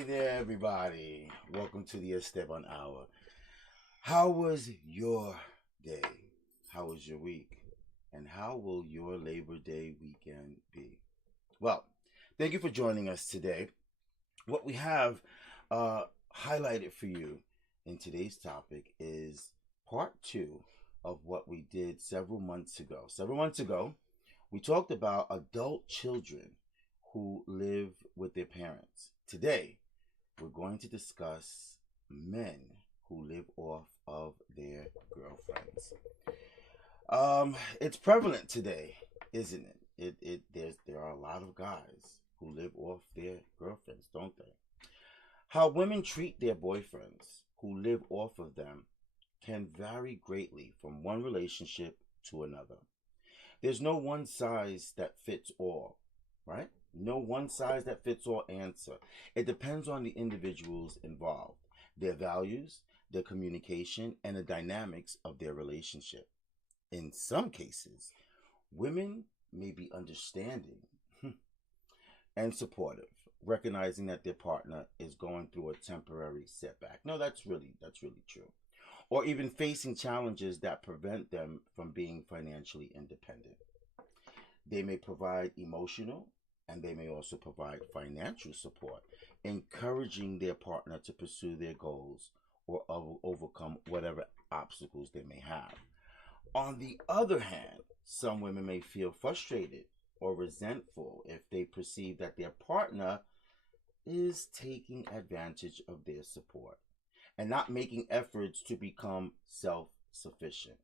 Hey there, everybody. Welcome to the Esteban Hour. How was your day? How was your week? And how will your Labor Day weekend be? Well, thank you for joining us today. What we have uh, highlighted for you in today's topic is part two of what we did several months ago. Several months ago, we talked about adult children who live with their parents. Today, we're going to discuss men who live off of their girlfriends. It's prevalent today, isn't it? There are a lot of guys who live off their girlfriends, don't they? How women treat their boyfriends who live off of them can vary greatly from one relationship to another. There's no one size that fits all, right? No one size that fits all answer. It depends on the individuals involved, their values, their communication, and the dynamics of their relationship. In some cases, women may be understanding and supportive, recognizing that their partner is going through a temporary setback. No, that's really true. Or even facing challenges that prevent them from being financially independent. They may provide emotional and they may also provide financial support, encouraging their partner to pursue their goals or overcome whatever obstacles they may have. On the other hand, some women may feel frustrated or resentful if they perceive that their partner is taking advantage of their support and not making efforts to become self sufficient.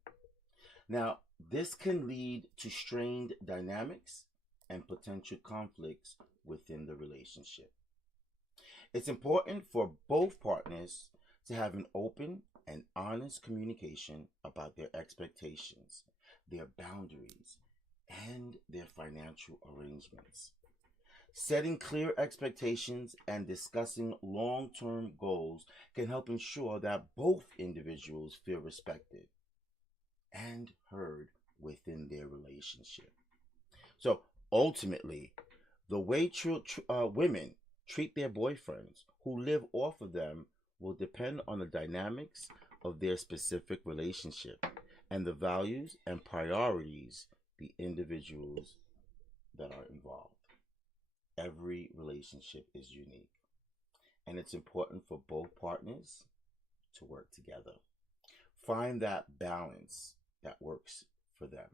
Now, this can lead to strained dynamics and potential conflicts within the relationship. It's important for both partners to have an open and honest communication about their expectations, their boundaries, and their financial arrangements. Setting clear expectations and discussing long term goals can help ensure that both individuals feel respected and heard within their relationship. So ultimately, the way women treat their boyfriends who live off of them will depend on the dynamics of their specific relationship and the values and priorities the individuals that are involved. Every relationship is unique, and it's important for both partners to work together. Find that balance that works for them.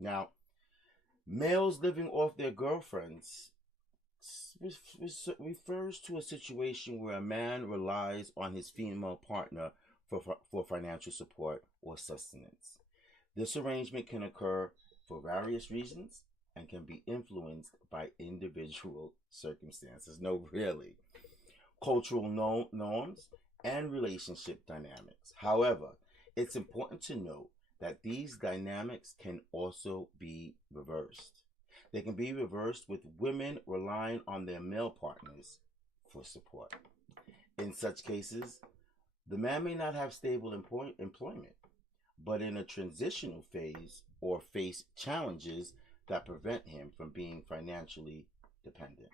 Now, males living off their girlfriends refers to a situation where a man relies on his female partner for financial support or sustenance. This arrangement can occur for various reasons and can be influenced by individual circumstances. No, really. Cultural norms and relationship dynamics. However, it's important to note that these dynamics can also be reversed. They can be reversed with women relying on their male partners for support. In such cases, the man may not have stable employment, but in a transitional phase or face challenges that prevent him from being financially dependent.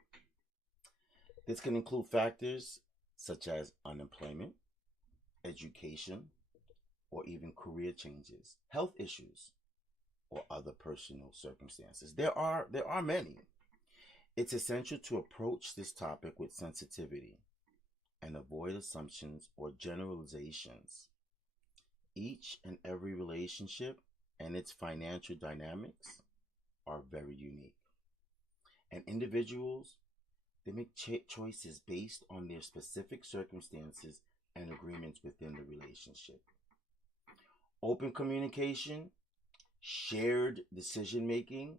This can include factors such as unemployment, education, or even career changes, health issues, or other personal circumstances. There are many. It's essential to approach this topic with sensitivity and avoid assumptions or generalizations. Each and every relationship and its financial dynamics are very unique. And individuals, they make choices based on their specific circumstances and agreements within the relationship. Open communication, shared decision making,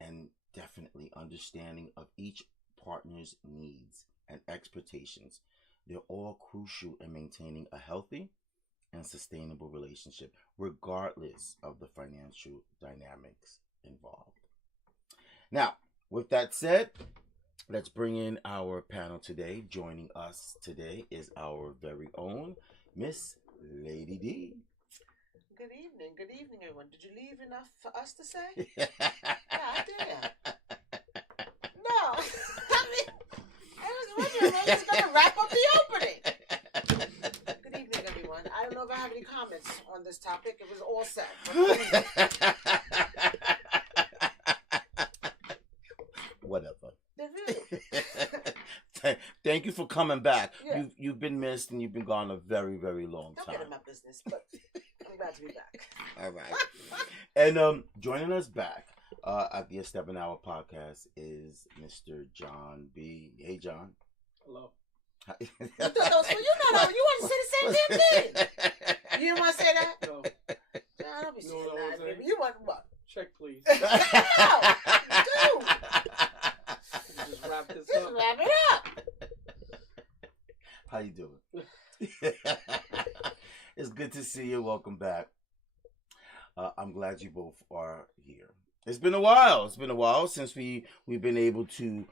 and definitely understanding of each partner's needs and expectations. They're all crucial in maintaining a healthy and sustainable relationship, regardless of the financial dynamics involved. Now, with that said, let's bring in our panel today. Joining us today is our very own Miss Lady D. Good evening, everyone. Did you leave enough for us to say? Yeah, I did. No, I mean, it was he's going to wrap up the opening. Good evening, everyone. I don't know if I have any comments on this topic. It was all said. Whatever. Really. Thank you for coming back. Yeah. You've been missed and you've been gone a very, very long Don't time. get in my business, but I'm glad to be back. All right. And joining us back at the Esteban Hour podcast is Mr. John B. Hey, John. Hello. You thought that was for you? No, you want to say the same damn thing. You didn't want to say that? No. John, don't be You know saying what I that. was saying? Baby. You want what? Check, please. No, Just wrap this dude. Just up. wrap it up. How you doing? It's good to see you. Welcome back. I'm glad you both are here. It's been a while. It's been a while since we've been able to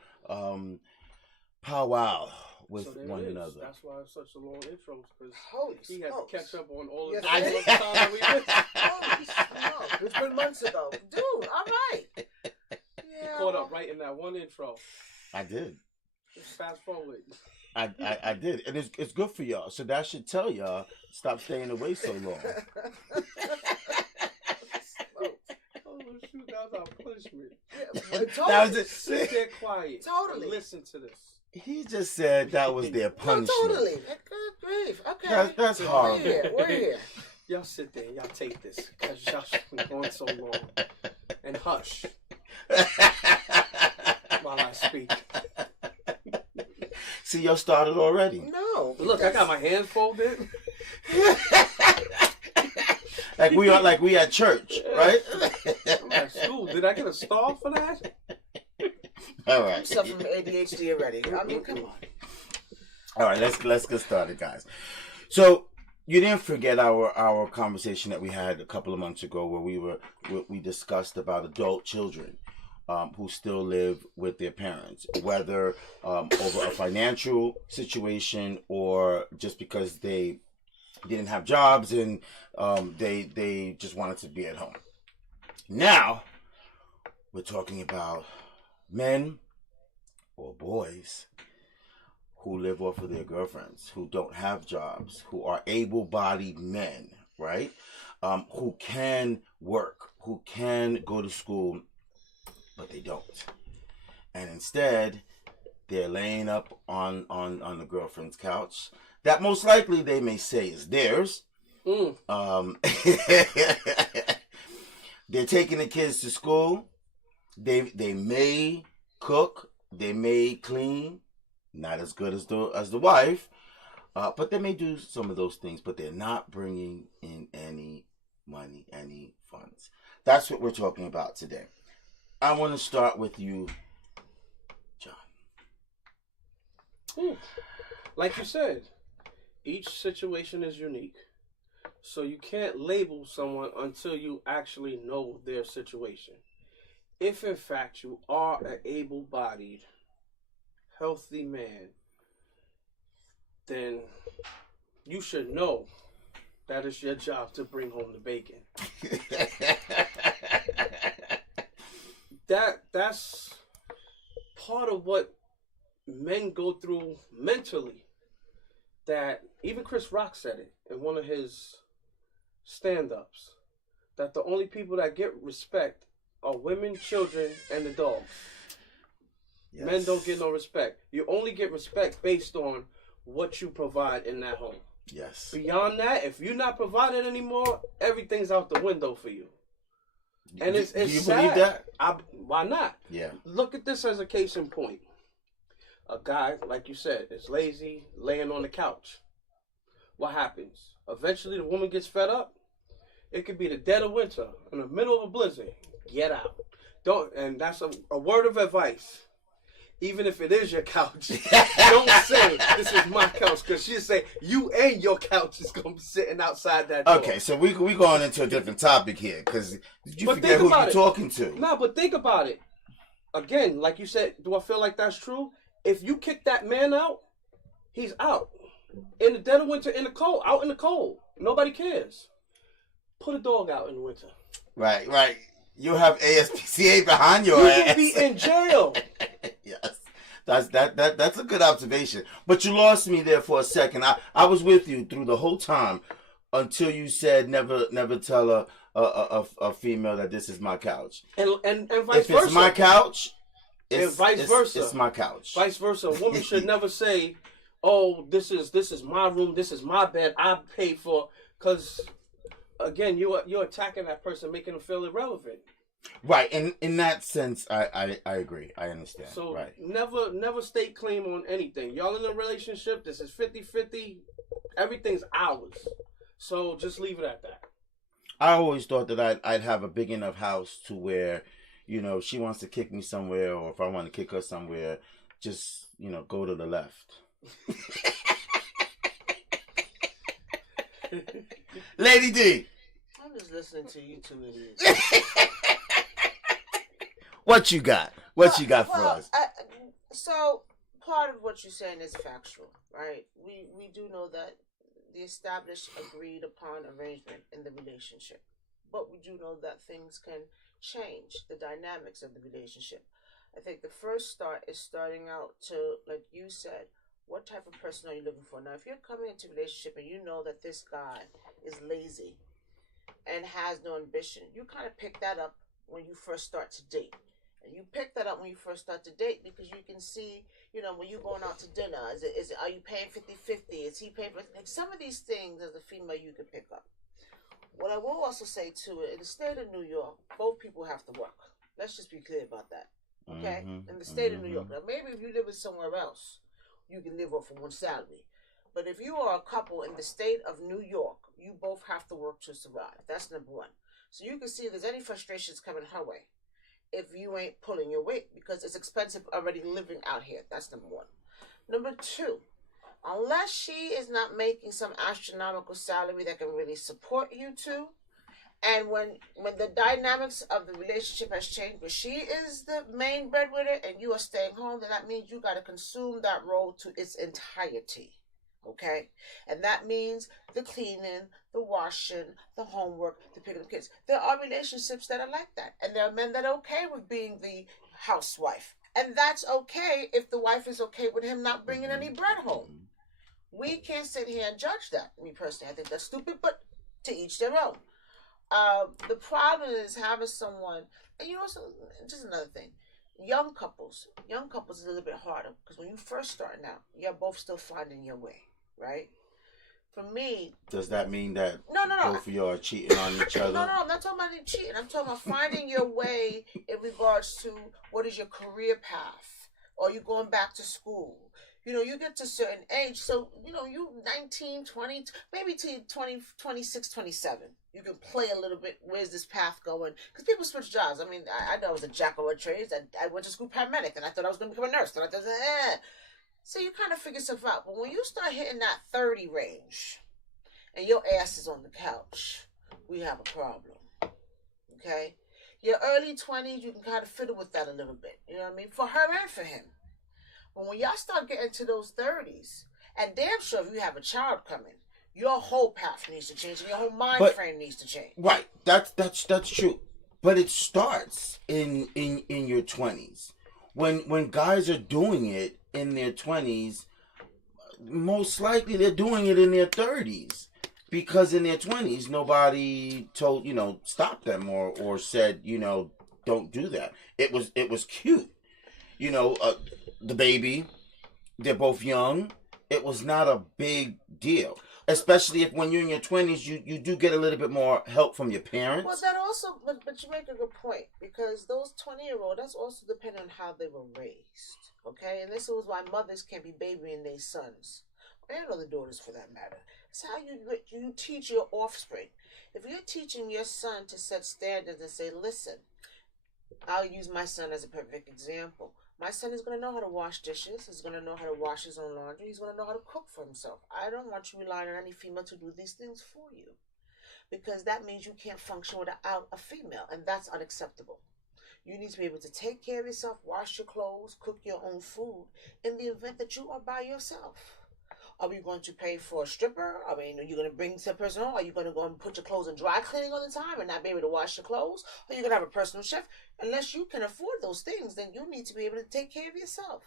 powwow with So there one it is. another. That's why it's such a long intro, because Holy he had smokes. to catch up on all Yes, the I time did. that we missed. Holy smokes. It's been months ago. Dude, all right. Yeah. Caught up right in that one intro. I did. Just fast forward. I did. And it's good for y'all. So that should tell y'all stop staying away so long. Oh shoot, that was our punishment. That was it. Sit there quiet. Totally. And listen to this. He just said that was their No, punishment. totally. Good grief. Okay. That's horrible. We're here. Y'all sit there and y'all take this, because y'all been going so long. And hush while I speak. See, y'all started already. No. Look, I got my hands folded. like we at church, right? I'm at school. Did I get a star for that? All I'm right. suffering from ADHD already. I mean, come on. All right, let's get started, guys. So you didn't forget our conversation that we had a couple of months ago, where we discussed about adult children who still live with their parents, whether over a financial situation or just because they didn't have jobs and they just wanted to be at home. Now we're talking about men or boys who live off of their girlfriends, who don't have jobs, who are able-bodied men, right? Who can work, who can go to school, but they don't. And instead, they're laying up on the girlfriend's couch that most likely they may say is theirs. They're taking the kids to school. They may cook, they may clean, not as good as the wife, but they may do some of those things, but they're not bringing in any money, any funds. That's what we're talking about today. I want to start with you, John. Like you said, each situation is unique. So you can't label someone until you actually know their situation. If in fact you are an able-bodied, healthy man, then you should know that it's your job to bring home the bacon. That's part of what men go through mentally. That even Chris Rock said it in one of his stand-ups, that the only people that get respect are women, children, and the dog. Yes. Men don't get no respect. You only get respect based on what you provide in that home. Yes. Beyond that, if you're not provided anymore, everything's out the window for you. And it's do you sad. believe that? Why not? Yeah. Look at this as a case in point. A guy, like you said, is lazy, laying on the couch. What happens? Eventually the woman gets fed up. It could be the dead of winter, in the middle of a blizzard. Get out. And that's a word of advice. Even if it is your couch, don't say, this is my couch, because she'll say, you and your couch is going to be sitting outside that door. Okay, so we going into a different topic here, because did you But forget think who about you're it. talking to? No, but think about it. Again, like you said, do I feel like that's true? If you kick that man out, he's out. In the dead of winter, in the cold, out in the cold. Nobody cares. Put a dog out in the winter. Right. You have ASPCA behind your You ass. can be in jail. Yes. That's a good observation. But you lost me there for a second. I was with you through the whole time until you said never tell a female that this is my couch. And vice versa. If it's my couch, and vice versa. It's my couch. Vice versa. A woman should never say, "Oh, this is my room. This is my bed. I paid for." Because again, you're attacking that person, making them feel irrelevant. Right. In that sense, I agree. I understand. So right. never stake claim on anything. Y'all in a relationship. This is 50-50. Everything's ours. So just leave it at that. I always thought that I'd have a big enough house to where, if she wants to kick me somewhere or if I want to kick her somewhere, just, go to the left. Lady D. I'm just listening to you two idiots. What you got? What you got for us? So part of what you're saying is factual, right? We do know that the established, agreed upon arrangement in the relationship. But we do know that things can change the dynamics of the relationship. I think the first start is starting out to, like you said, what type of person are you looking for? Now, if you're coming into a relationship and you know that this guy is lazy and has no ambition, you kind of pick that up when you first start to date. And you pick that up when you first start to date because you can see, when you're going out to dinner, are you paying 50-50? Is he paying for like some of these things as a female you can pick up. What I will also say too, in the state of New York, both people have to work. Let's just be clear about that. Okay? In the state of New York. Now maybe if you live in somewhere else, you can live off of one salary. But if you are a couple in the state of New York, you both have to work to survive. That's number one. So you can see if there's any frustrations coming her way if you ain't pulling your weight because it's expensive already living out here. That's number one. Number two, unless she is not making some astronomical salary that can really support you two, and when the dynamics of the relationship has changed, but she is the main breadwinner and you are staying home, then that means you got to consume that role to its entirety. Okay? And that means the cleaning, the washing, the homework, the picking up kids. There are relationships that are like that. And there are men that are okay with being the housewife. And that's okay if the wife is okay with him not bringing any bread home. We can't sit here and judge that. Me personally, I think that's stupid, but to each their own. The problem is having someone, and just another thing. Young couples is a little bit harder because when you first start out, you're both still finding your way, right? For me, does that mean that no, both of you are cheating on each other? No, I'm not talking about cheating. I'm talking about finding your way in regards to what is your career path, or you going back to school. You get to a certain age, so you 19, 20, maybe to 20, 26, 27. You can play a little bit. Where's this path going? Because people switch jobs. I mean, I know I was a jack of all trades. I went to school paramedic, and I thought I was going to become a nurse. And I thought, So you kind of figure stuff out. But when you start hitting that 30 range, and your ass is on the couch, we have a problem. Okay? Your early 20s, you can kind of fiddle with that a little bit. You know what I mean? For her and for him. But when y'all start getting to those 30s, and damn sure if you have a child coming, your whole path needs to change, and your whole mind frame needs to change. Right, that's true. But it starts in your 20s. When guys are doing it in their 20s, most likely they're doing it in their 30s. Because in their 20s, nobody told, stop them or said, don't do that. It was cute. The baby, they're both young. It was not a big deal. Especially if when you're in your 20s, you do get a little bit more help from your parents. Well, that also, but you make a good point. Because those 20-year-olds, that's also depending on how they were raised. Okay? And this is why mothers can't be babying their sons. And other daughters for that matter. It's how you teach your offspring. If you're teaching your son to set standards and say, listen, I'll use my son as a perfect example. My son is going to know how to wash dishes. He's going to know how to wash his own laundry. He's going to know how to cook for himself. I don't want you relying on any female to do these things for you. Because that means you can't function without a female. And that's unacceptable. You need to be able to take care of yourself, wash your clothes, cook your own food in the event that you are by yourself. Are we going to pay for a stripper? I mean, are you going to bring some person home? Are you going to go and put your clothes in dry cleaning all the time and not be able to wash your clothes? Are you going to have a personal chef? Unless you can afford those things, then you need to be able to take care of yourself.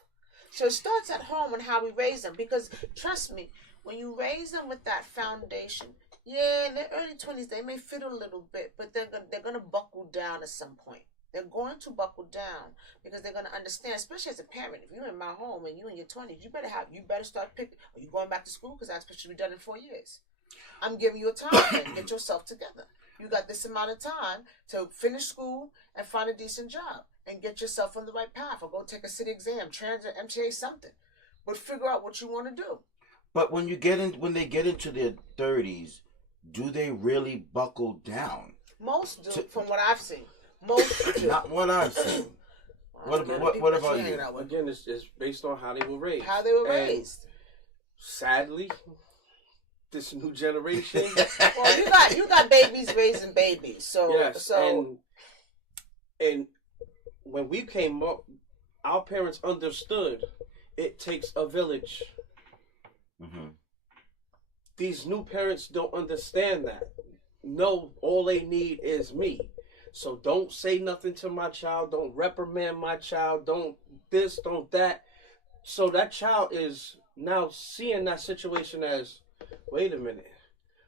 So it starts at home and how we raise them. Because trust me, when you raise them with that foundation, yeah, in their early 20s they may fiddle a little bit, but they're gonna buckle down at some point. They're going to buckle down because they're going to understand, especially as a parent. If you're in my home and you're in your 20s, you better start picking. Are you going back to school? Because that's what should be done in 4 years. I'm giving you a time frame. Get yourself together. You got this amount of time to finish school and find a decent job and get yourself on the right path, or go take a city exam, transit, MTA, something. But figure out what you want to do. But when they get into their 30s, do they really buckle down? Most do, from what I've seen. Most do. Not what I've seen. What about you? Again, it's based on how they were raised. How they were raised. Sadly, this new generation. Well, you got babies raising babies. So yes, and when we came up, our parents understood it takes a village. Mm-hmm. These new parents don't understand that. No, all they need is me. So don't say nothing to my child. Don't reprimand my child. Don't this, don't that. So that child is now seeing that situation as, wait a minute.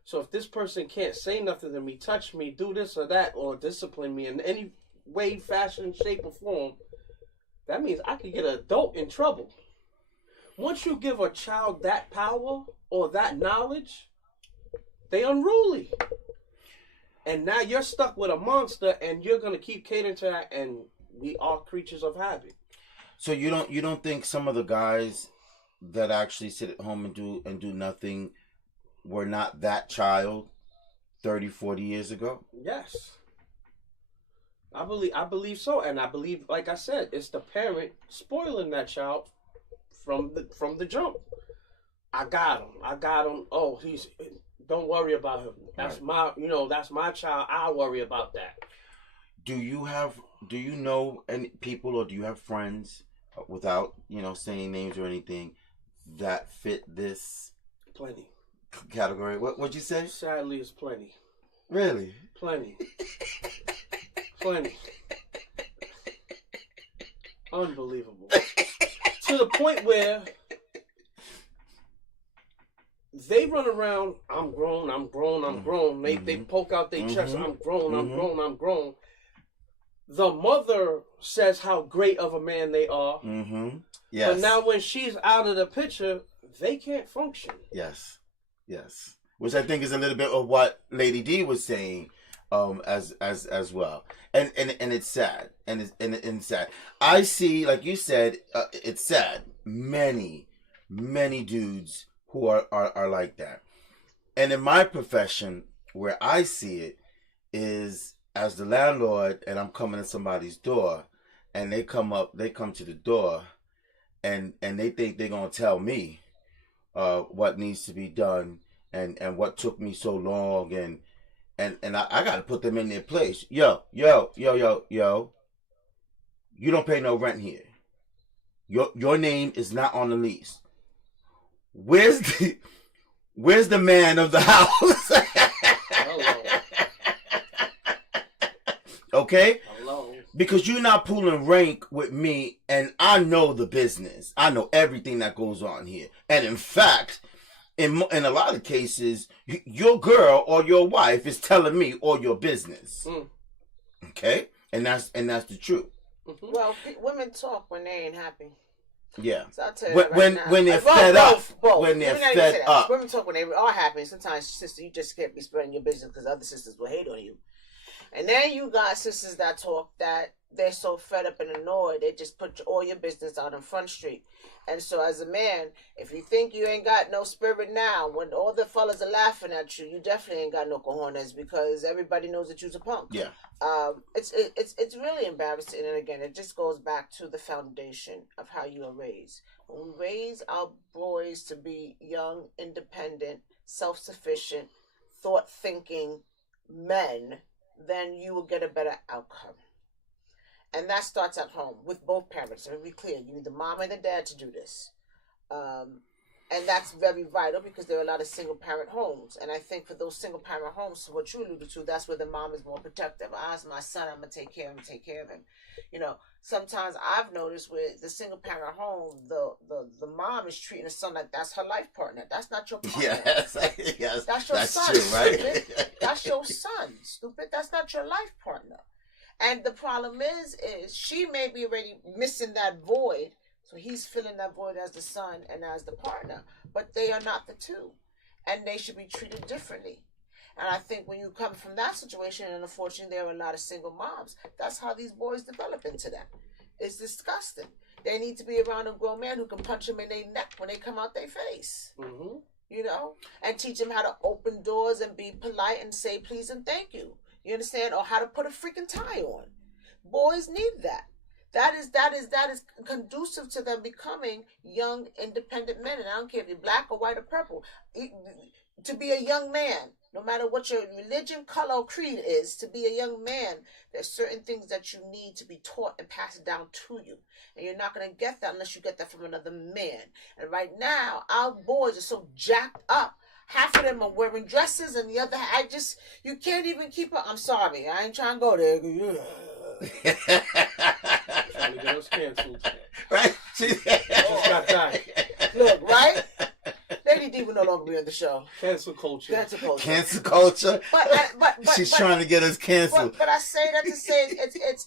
So if this person can't say nothing to me, touch me, do this or that, or discipline me in any way, fashion, shape, or form, that means I could get an adult in trouble. Once you give a child that power or that knowledge, they unruly. And now you're stuck with a monster, and you're gonna keep catering to that. And we are creatures of habit. So you don't think some of the guys that actually sit at home and do nothing were not that child 30, 40 years ago? Yes, I believe so, and I believe, like I said, it's the parent spoiling that child from the jump. I got him. Oh, don't worry about him. That's right. That's my child. I'll worry about that. Do you know any people, or do you have friends, without, saying names or anything, that fit this plenty category? What'd you say? Sadly, it's plenty. Really? Plenty. Plenty. Unbelievable. To the point where they run around, I'm grown. They poke out their chest, I'm grown. The mother says how great of a man they are. Mm-hmm. Yes. But now when she's out of the picture, they can't function. Yes. Which I think is a little bit of what Lady D was saying, as well. And it's sad. And it's sad. I see, like you said, it's sad. Many dudes who are like that. And in my profession, where I see it is as the landlord, and I'm coming to somebody's door, and they come to the door, and they think they're gonna tell me what needs to be done, and what took me so long, and I gotta put them in their place. Yo, you don't pay no rent here. Your name is not on the lease. Where's the man of the house? Okay? Hello. Because you're not pulling rank with me, and I know the business. I know everything that goes on here. And in fact, in a lot of cases, your girl or your wife is telling me all your business. Okay? And that's the truth. Mm-hmm. Well, women talk when they ain't happy. Yeah. So I'll tell you when they're fed up. Both. When they're fed up. Women talk when they are happy. Sometimes, sister, you just can't be spreading your business because other sisters will hate on you. And then you got sisters that talk that they're so fed up and annoyed, they just put all your business out on Front Street. And so as a man, if you think you ain't got no spirit now, when all the fellas are laughing at you, you definitely ain't got no cojones, because everybody knows that you's a punk. Yeah. It's really embarrassing. And again, it just goes back to the foundation of how you are raised. When we raise our boys to be young, independent, self-sufficient, thought-thinking men, then you will get a better outcome. And that starts at home with both parents. And to be clear, you need the mom and the dad to do this. And that's very vital because there are a lot of single parent homes. And I think for those single parent homes, so what you alluded to, that's where the mom is more protective. It's my son, I'm going to take care of him. sometimes I've noticed with the single parent home, the mom is treating the son like that's her life partner. That's not your partner. Yes, yes, That's your son, true, right? stupid. That's your son, stupid. That's not your life partner. And the problem is she may be already missing that void, so he's filling that void as the son and as the partner, but they are not the two, and they should be treated differently. And I think when you come from that situation, and unfortunately there are a lot of single moms, that's how these boys develop into that. It's disgusting. They need to be around a grown man who can punch them in their neck when they come out their face. Mm-hmm. You know, and teach them how to open doors and be polite and say please and thank you. You understand? Or how to put a freaking tie on. Boys need that. That is conducive to them becoming young, independent men. And I don't care if you're black or white or purple. To be a young man, no matter what your religion, color, or creed is, to be a young man, there's certain things that you need to be taught and passed down to you. And you're not going to get that unless you get that from another man. And right now, our boys are so jacked up. Half of them are wearing dresses and the other, you can't even keep up. I'm sorry, I ain't trying to go there. Trying to get us canceled. Right? Just got that. Look, right? Lady D will no longer be on the show. Cancel culture. Cancel culture. Cancel culture. But She's trying to get us canceled. But I say that to say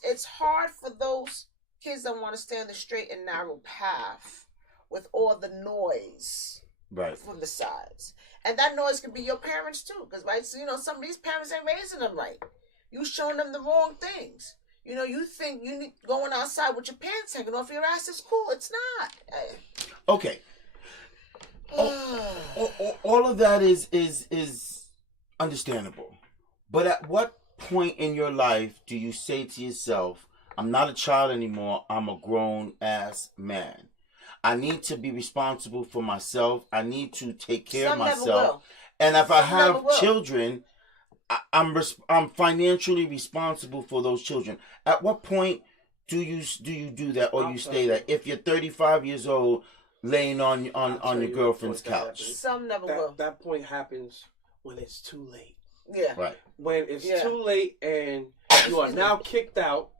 it's hard for those kids that want to stay on the straight and narrow path with all the noise Right. from the sides. And that noise can be your parents too, because right, so, some of these parents ain't raising them right. You showing them the wrong things. You think you need going outside with your pants hanging off your ass is cool. It's not. Okay. All of that is understandable. But at what point in your life do you say to yourself, I'm not a child anymore, I'm a grown ass man? I need to be responsible for myself. I need to take care of myself. And if I have children, I'm financially responsible for those children. At what point do you do that, or you stay that? If you're 35 years old, laying on your girlfriend's couch, some never will. That point happens when it's too late. Yeah. Right. When it's too late and you are now kicked out,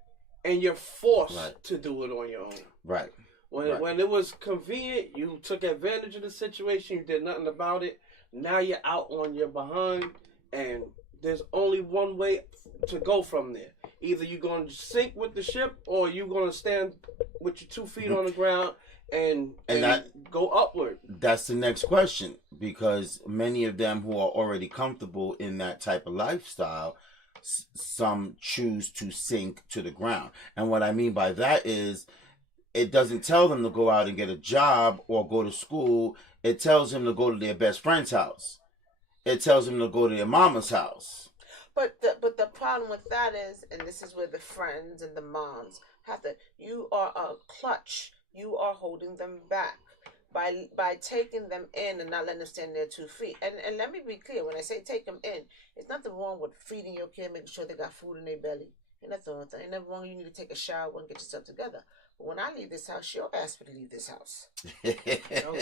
and you're forced to do it on your own. Right. When it was convenient, you took advantage of the situation. You did nothing about it. Now you're out on your behind, and there's only one way to go from there. Either you're going to sink with the ship, or you're going to stand with your 2 feet on the ground and go upward. That's the next question, because many of them who are already comfortable in that type of lifestyle, some choose to sink to the ground. And what I mean by that is, it doesn't tell them to go out and get a job or go to school. It tells them to go to their best friend's house. It tells them to go to their mama's house. But the problem with that is, and this is where the friends and the moms have to, you are a clutch. You are holding them back by taking them in and not letting them stand there 2 feet. And let me be clear, when I say take them in, there's nothing wrong with feeding your kid, making sure they got food in their belly. Ain't nothing wrong with that. Ain't nothing wrong. You need to take a shower and get yourself together. But when I leave this house, your ass would leave this house. Hello.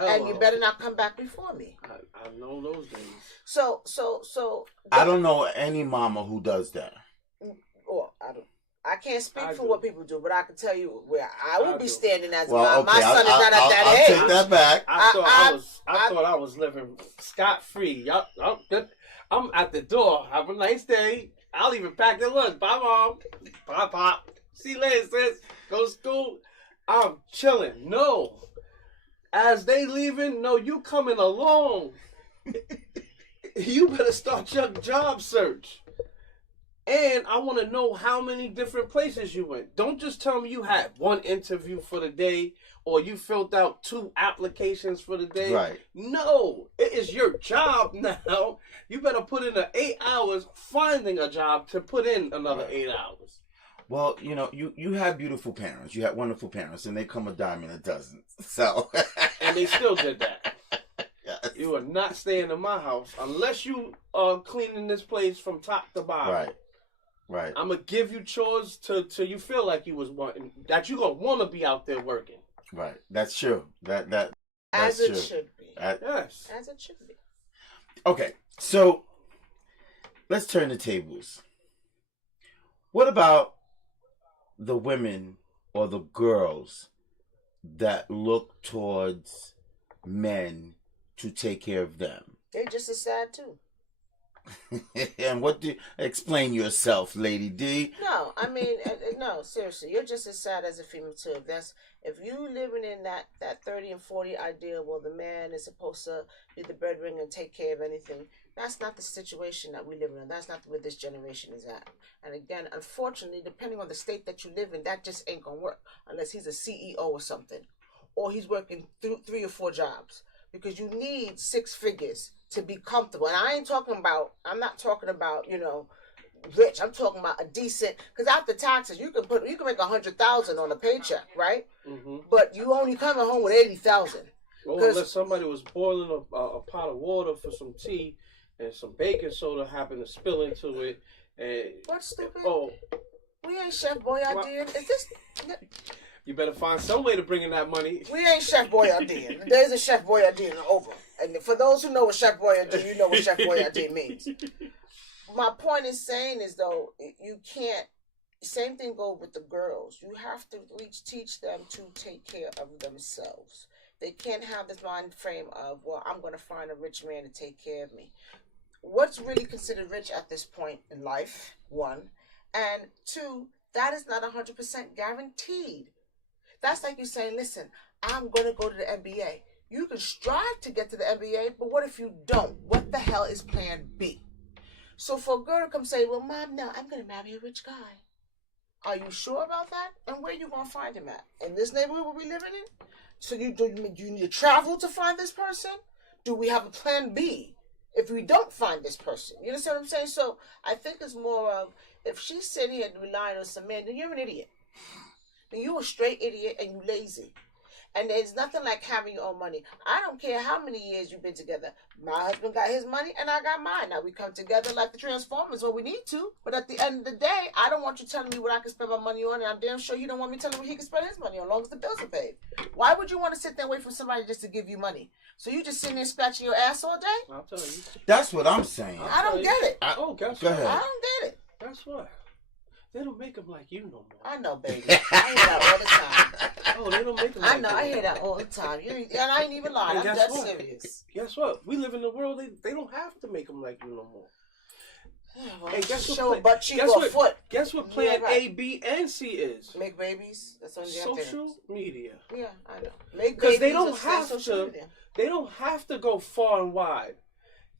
And you better not come back before me. I know those days. So. I don't know any mama who does that. Well, I can't speak for what people do, but I can tell you where I would be standing as well, mom. My son is not at that age. I'll take that back. I thought I was living scot free. I'm at the door. Have a nice day. I'll even pack the lunch. Bye, mom. Bye, pop. See you later, sis. Go to school. I'm chilling. No. As they leaving, no, you coming along. You better start your job search. And I want to know how many different places you went. Don't just tell me you had one interview for the day or you filled out 2 applications for the day. Right. No, it is your job now. You better put in 8 hours finding a job to put in another 8 hours. Well, you have beautiful parents. You had wonderful parents, and they come a dime in a dozen. So. And they still did that. Yes. You are not staying in my house unless you are cleaning this place from top to bottom. Right. I'm gonna give you chores till you feel like you was wanting that. You gonna want to be out there working. Right. That's true. That's as it true. should be. Yes. As it should be. Okay. So let's turn the tables. What about the women or the girls that look towards men to take care of them? They're just as sad too. And explain yourself, Lady D? No, I mean, no, seriously, you're just as sad as a female too. If you living in that 30 and 40 idea, well, the man is supposed to be the breadwinner and take care of anything. That's not the situation that we live in. That's not where this generation is at. And again, unfortunately, depending on the state that you live in, that just ain't gonna work unless he's a CEO or something, or he's working 3 or 4 jobs, because you need 6 figures to be comfortable. And I'm not talking about, rich. I'm talking about a decent, because after taxes, you can make 100,000 on a paycheck, right? Mm-hmm. But you only coming home with 80,000. Well, unless somebody was boiling a pot of water for some tea, and some baking soda happened to spill into it, and what, stupid? Oh, we ain't Chef Boyardee. Is this? You better find some way to bring in that money. We ain't Chef Boyardee. There's a Chef Boyardee in the Oval. And for those who know what Chef Boyardee, you know what Chef Boyardee means. My point is saying is, though, you can't, same thing goes with the girls. You have to teach them to take care of themselves. They can't have this mind frame of, well, I'm going to find a rich man to take care of me. What's really considered rich at this point in life, 1. And 2, that is not 100% guaranteed. That's like you saying, listen, I'm going to go to the NBA. You can strive to get to the NBA, but what if you don't? What the hell is plan B? So for a girl to come say, well, Mom, no, I'm going to marry a rich guy. Are you sure about that? And where are you going to find him at? In this neighborhood where we living in? So do you need to travel to find this person? Do we have a plan B if we don't find this person? You understand what I'm saying? So I think it's more of, if she's sitting here relying on some man, then you're an idiot. Then you're a straight idiot and you lazy. And there's nothing like having your own money. I don't care how many years you've been together. My husband got his money and I got mine. Now we come together like the Transformers when we need to. But at the end of the day, I don't want you telling me what I can spend my money on. And I'm damn sure you don't want me telling him what he can spend his money on, as long as the bills are paid. Why would you want to sit there and wait for somebody just to give you money? So you just sitting there scratching your ass all day? I'll tell you. That's what I'm saying. I don't get it. Guess Go what? ahead. I don't get it. Guess what? They don't make them like you no more. I know, baby. I hear that all the time. Oh, they don't make them like I know, I hear that all the time. And I ain't even lying. I'm dead serious. Guess what? We live in the world, they don't have to make them like you no more. Well, Hey, guess show what? a butt cheek or a foot. Guess what plan Yeah, right. A, B, and C is? Make babies. That's what you have to Social media. Yeah, I know. Make Because babies. they don't or have social to. media. They don't have to go far and wide.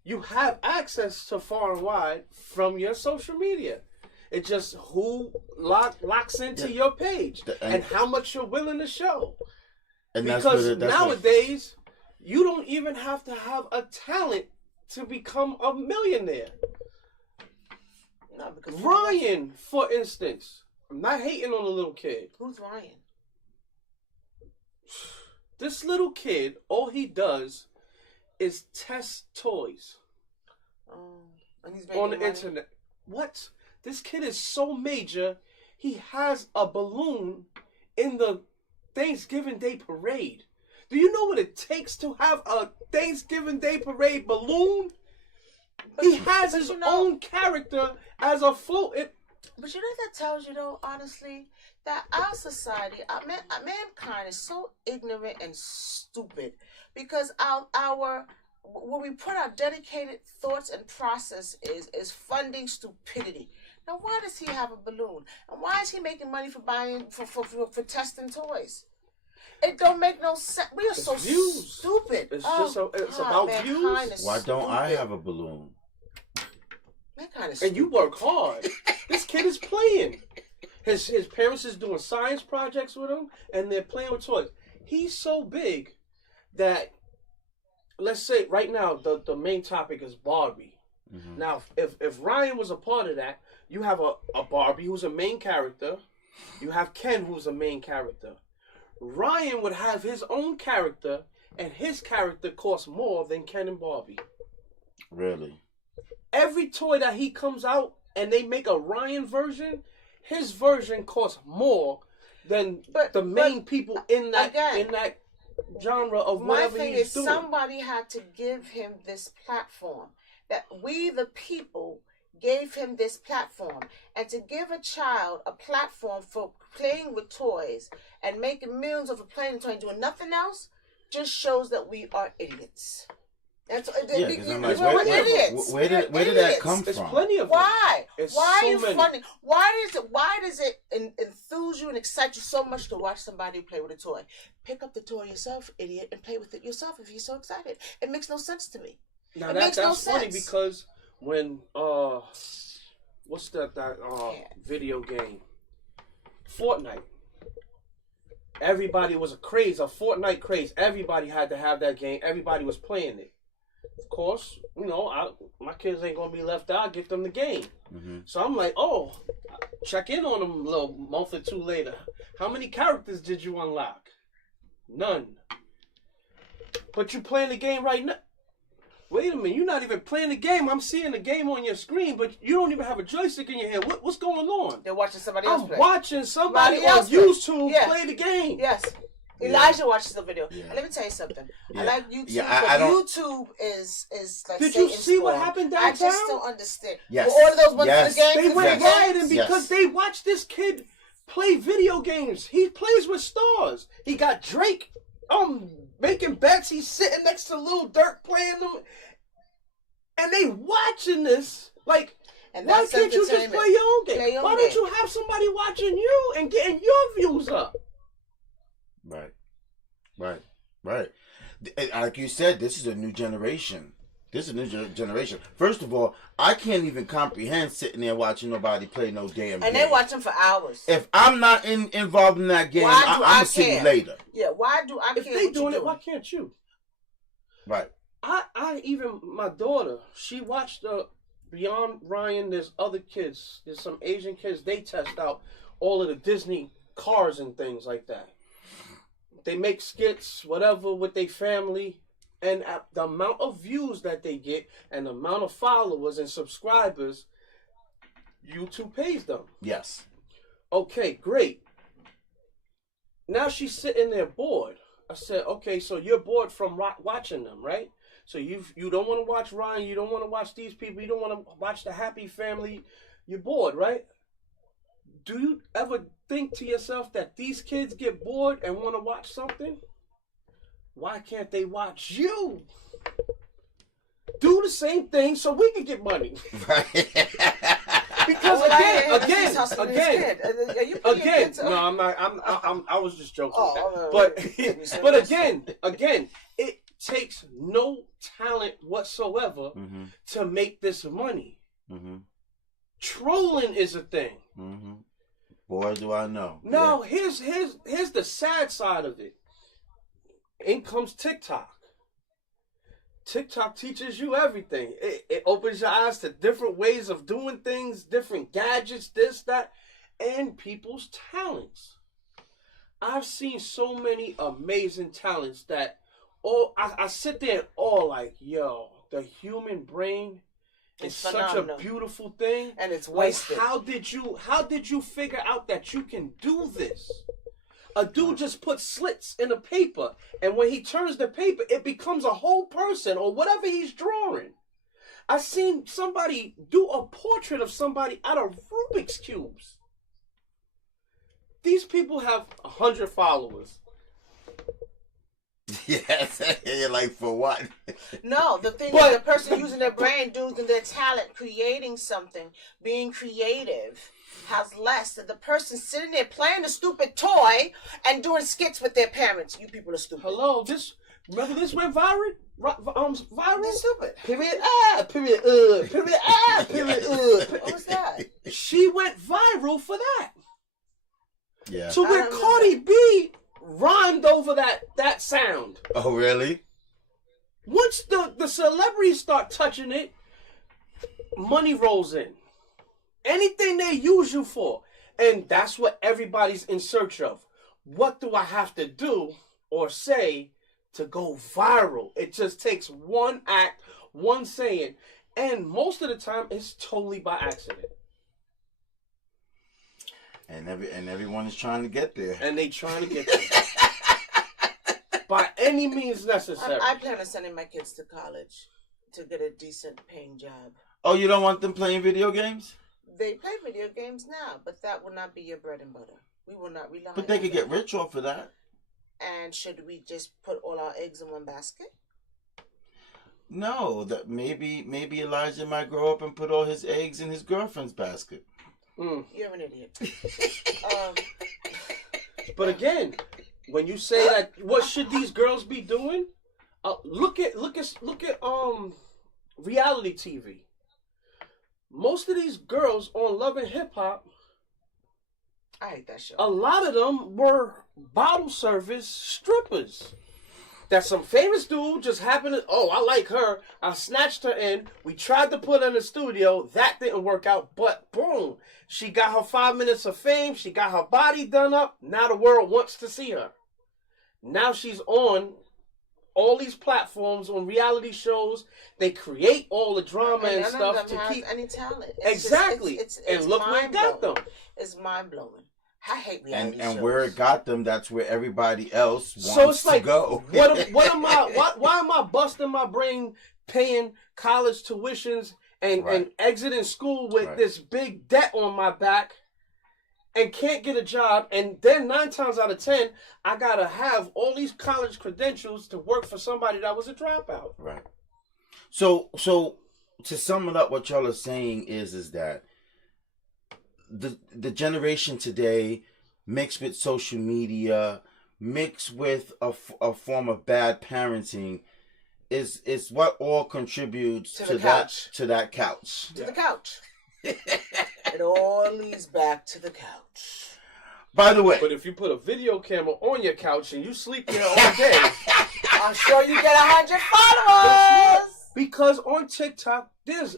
You have access to far and wide from your social media. It's just who locks into your page and how much you're willing to show. And because nowadays, you don't even have to have a talent to become a millionaire. No, because Ryan, for instance, I'm not hating on the little kid. Who's Ryan? This little kid, all he does is test toys And he's on the money? internet. What? This kid is so major, he has a balloon in the Thanksgiving Day parade. Do you know what it takes to have a Thanksgiving Day parade balloon? He has his own character as a float. But you know what that tells you, though, honestly? That our society, mankind is so ignorant and stupid. Because our where we put our dedicated thoughts and process is funding stupidity. Now, why does he have a balloon? And why is he making money for buying, for testing toys? It don't make no sense. We are so stupid. It's about views. Why don't I have a balloon? And you work hard. This kid is playing. His parents is doing science projects with him, and they're playing with toys. He's so big that, let's say right now, the main topic is Barbie. Mm-hmm. Now, if Ryan was a part of that, you have a Barbie who's a main character. You have Ken who's a main character. Ryan would have his own character, and his character costs more than Ken and Barbie. Really? Every toy that he comes out and they make a Ryan version, his version costs more than the main people in that genre of whatever he's doing. My thing is, somebody had to give him this platform that we, the people, gave him this platform. And to give a child a platform for playing with toys and making millions of a playing with toys and doing nothing else just shows that we are idiots. That's Yeah, 'cause I'm like, we're idiots. where did that come There's from? plenty of them. Why? It's Why so are you many. funny? Why does it enthuse you and excite you so much to watch somebody play with a toy? Pick up the toy yourself, idiot, and play with it yourself if you're so excited. It makes no sense to me. Now It that's makes no funny sense. because when what's that video game? Fortnite. Everybody was a Fortnite craze. Everybody had to have that game. Everybody was playing it. Of course, my kids ain't gonna be left out. Give them the game. Mm-hmm. So I'm like, check in on them a little month or two later. How many characters did you unlock? None. But you playing the game right now. Wait a minute, you're not even playing the game. I'm seeing the game on your screen, but you don't even have a joystick in your hand. What's going on? They're watching somebody else I'm play. watching somebody on else play. YouTube Yeah. play the game. Yes. Yeah. Elijah watches the video. Yeah. And let me tell you something. Yeah. I like YouTube, Yeah, but I don't- YouTube is like Did you Satan's see what spawn. happened I just downtown? don't understand. Yes. Well, all of those ones Yes. for the game. They for the went game? rioting because they watched this kid play video games. He plays with stars. He got Drake making bets. He's sitting next to Lil Durk playing them. And they watching this. Like, And why that's can't you just entertainment. play your own game? Play your Why own don't game. you have somebody watching you and getting your views up? Right. Like you said, this is a new generation. Generation. First of all, I can't even comprehend sitting there watching nobody play no damn game. And they watch them for hours. If I'm not involved in that game, Why do I'm I see you care? later. Yeah, why do I If care they what doing you it, why can't you? Right. I even my daughter, she watched Beyond Ryan. There's other kids. There's some Asian kids. They test out all of the Disney cars and things like that. They make skits, whatever, with their family, and the amount of views that they get and the amount of followers and subscribers, YouTube pays them. Yes. Okay, great. Now she's sitting there bored. I said, okay, so you're bored from watching them, right? So you don't want to watch Ryan, you don't want to watch these people, you don't want to watch the Happy Family. You're bored, right? Do you ever think to yourself that these kids get bored and want to watch something? Why can't they watch you? Do the same thing so we can get money. Because again, no, I'm not. I was just joking. But again, it takes no talent whatsoever Mm-hmm. to make this money. Mm-hmm. Trolling is a thing. Mm-hmm. Boy, do I know. Now, here's the sad side of it. In comes TikTok. TikTok teaches you everything. It opens your eyes to different ways of doing things, different gadgets, this, that, and people's talents. I've seen so many amazing talents that I sit there and like, yo, the human brain is such a beautiful thing. And it's Like, wasted. how did you figure out that you can do this? A dude just puts slits in a paper, and when he turns the paper, it becomes a whole person or whatever he's drawing. I seen somebody do a portrait of somebody out of Rubik's cubes. These people have 100 followers. Yes. You're like, for what? No, the thing But- is, the person using their brain, using their talent, creating something, being creative, has less than the person sitting there playing a stupid toy and doing skits with their parents. You people are stupid. Hello, remember this went viral? Viral? They're stupid. Period. Period. Period. What was that? She went viral for that. Yeah. To I where don't Cardi B rhymed over that sound. Oh, really? Once the celebrities start touching it, money rolls in. Anything they use you for. And that's what everybody's in search of. What do I have to do or say to go viral? It just takes one act, one saying, and most of the time it's totally by accident. And everyone is trying to get there. And they trying to get there. By any means necessary. I plan on sending my kids to college to get a decent paying job. Oh, you don't want them playing video games? They play video games now, but that will not be your bread and butter. We will not rely. But they on could that. get rich off of that. And should we just put all our eggs in one basket? No, that maybe Elijah might grow up and put all his eggs in his girlfriend's basket. You're an idiot. But again, when you say that, what should these girls be doing? Look at reality TV. Most of these girls on Love and Hip Hop, I hate that show. a lot of them were bottle service strippers. That some famous dude just happened to, oh, I like her. I snatched her in. We tried to put her in the studio. That didn't work out. But boom, she got her 5 minutes of fame. She got her body done up. Now the world wants to see her. Now she's on all these platforms, on reality shows. They create all the drama and none stuff of them to has keep. any talent. Exactly. And look where it got them. It's mind blowing. I hate reality shows. And where it got them, that's where everybody else wants So it's like, to go. why am I busting my brain paying college tuitions and exiting school with this big debt on my back and can't get a job? And then 9 times out of 10, I gotta have all these college credentials to work for somebody that was a dropout. Right. So to sum it up, what y'all are saying is that the generation today, mixed with social media, mixed with a form of bad parenting, is what all contributes to that couch. To the couch. It all leads back to the couch. By the way, but if you put a video camera on your couch and you sleep there all day, I'm sure you get 100 followers. Because on TikTok, there's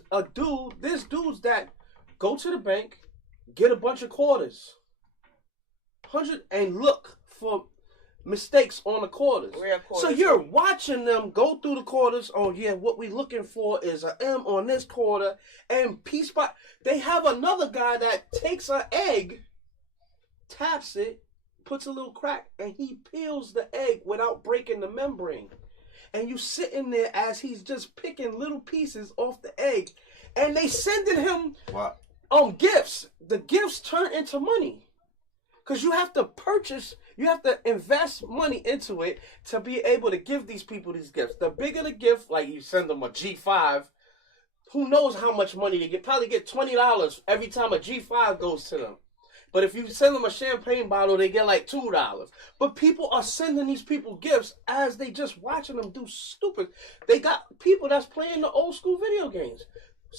dudes that go to the bank, get a bunch of quarters, and look for mistakes on the quarters. So you're watching them go through the quarters. Oh yeah, what we looking for is an M on this quarter, and piece by. They have another guy that takes an egg, taps it, puts a little crack, and he peels the egg without breaking the membrane. And you sitting there as he's just picking little pieces off the egg, and they sending him gifts. The gifts turn into money. Because you have to invest money into it to be able to give these people these gifts. The bigger the gift, like you send them a G5, who knows how much money they get? Probably get $20 every time a G5 goes to them. But if you send them a champagne bottle, they get like $2. But people are sending these people gifts as they just watching them do stupid. They got people that's playing the old school video games.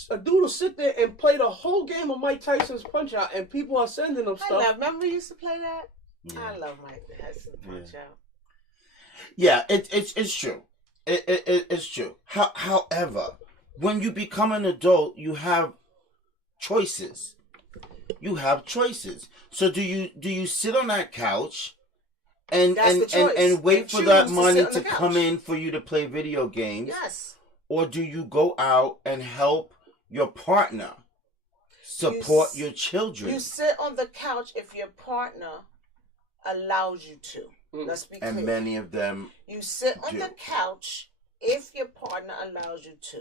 A dude will sit there and play the whole game of Mike Tyson's Punch Out, and people are sending them stuff. Remember you used to play that? Yeah. I love Mike Tyson's Punch Out. Yeah, it's true. It's true. However, when you become an adult, you have choices. So do you sit on that couch and wait for that money to come in for you to play video games? Yes. Or do you go out and help your partner support your children? You sit on the couch if your partner allows you to. Let's be clear. And many of them you sit on the couch if your partner allows you to.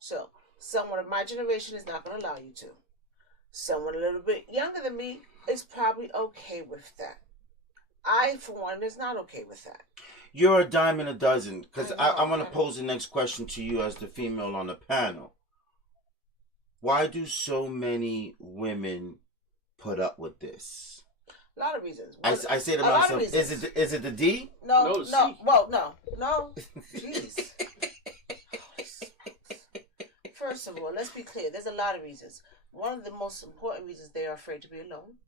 So someone of my generation is not going to allow you to. Someone a little bit younger than me is probably okay with that. I, for one, is not okay with that. You're a dime in a dozen. Because I want to pose the next question to you as the female on the panel. Why do so many women put up with this? A lot of reasons. I say to myself, is it the D? No. Well, no. Jeez. First of all, let's be clear. There's a lot of reasons. One of the most important reasons, they are afraid to be alone.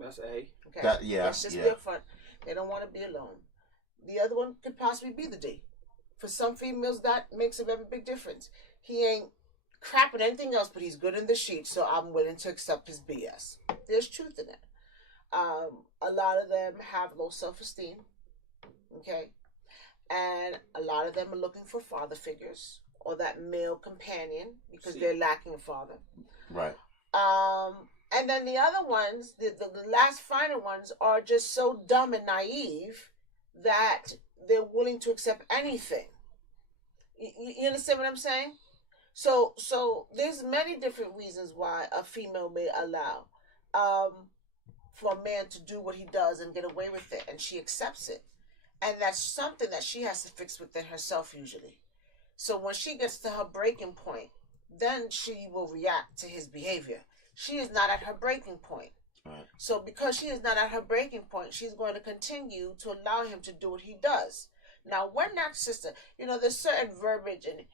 That's A. Okay. Let's just be upfront. They don't want to be alone. The other one could possibly be the D. For some females, that makes a very big difference. He ain't crapping anything else, but he's good in the sheets, so I'm willing to accept his BS. There's truth in it. A lot of them have low self-esteem. Okay. And a lot of them are looking for father figures or that male companion because they're lacking a father. Right. And then the other ones, the last final ones, are just so dumb and naive that they're willing to accept anything. You understand what I'm saying? So there's many different reasons why a female may allow um, for a man to do what he does and get away with it, and she accepts it. And that's something that she has to fix within herself usually. So when she gets to her breaking point, then she will react to his behavior. She is not at her breaking point. Right. So because she is not at her breaking point, she's going to continue to allow him to do what he does. Now, when that sister, there's certain verbiage, and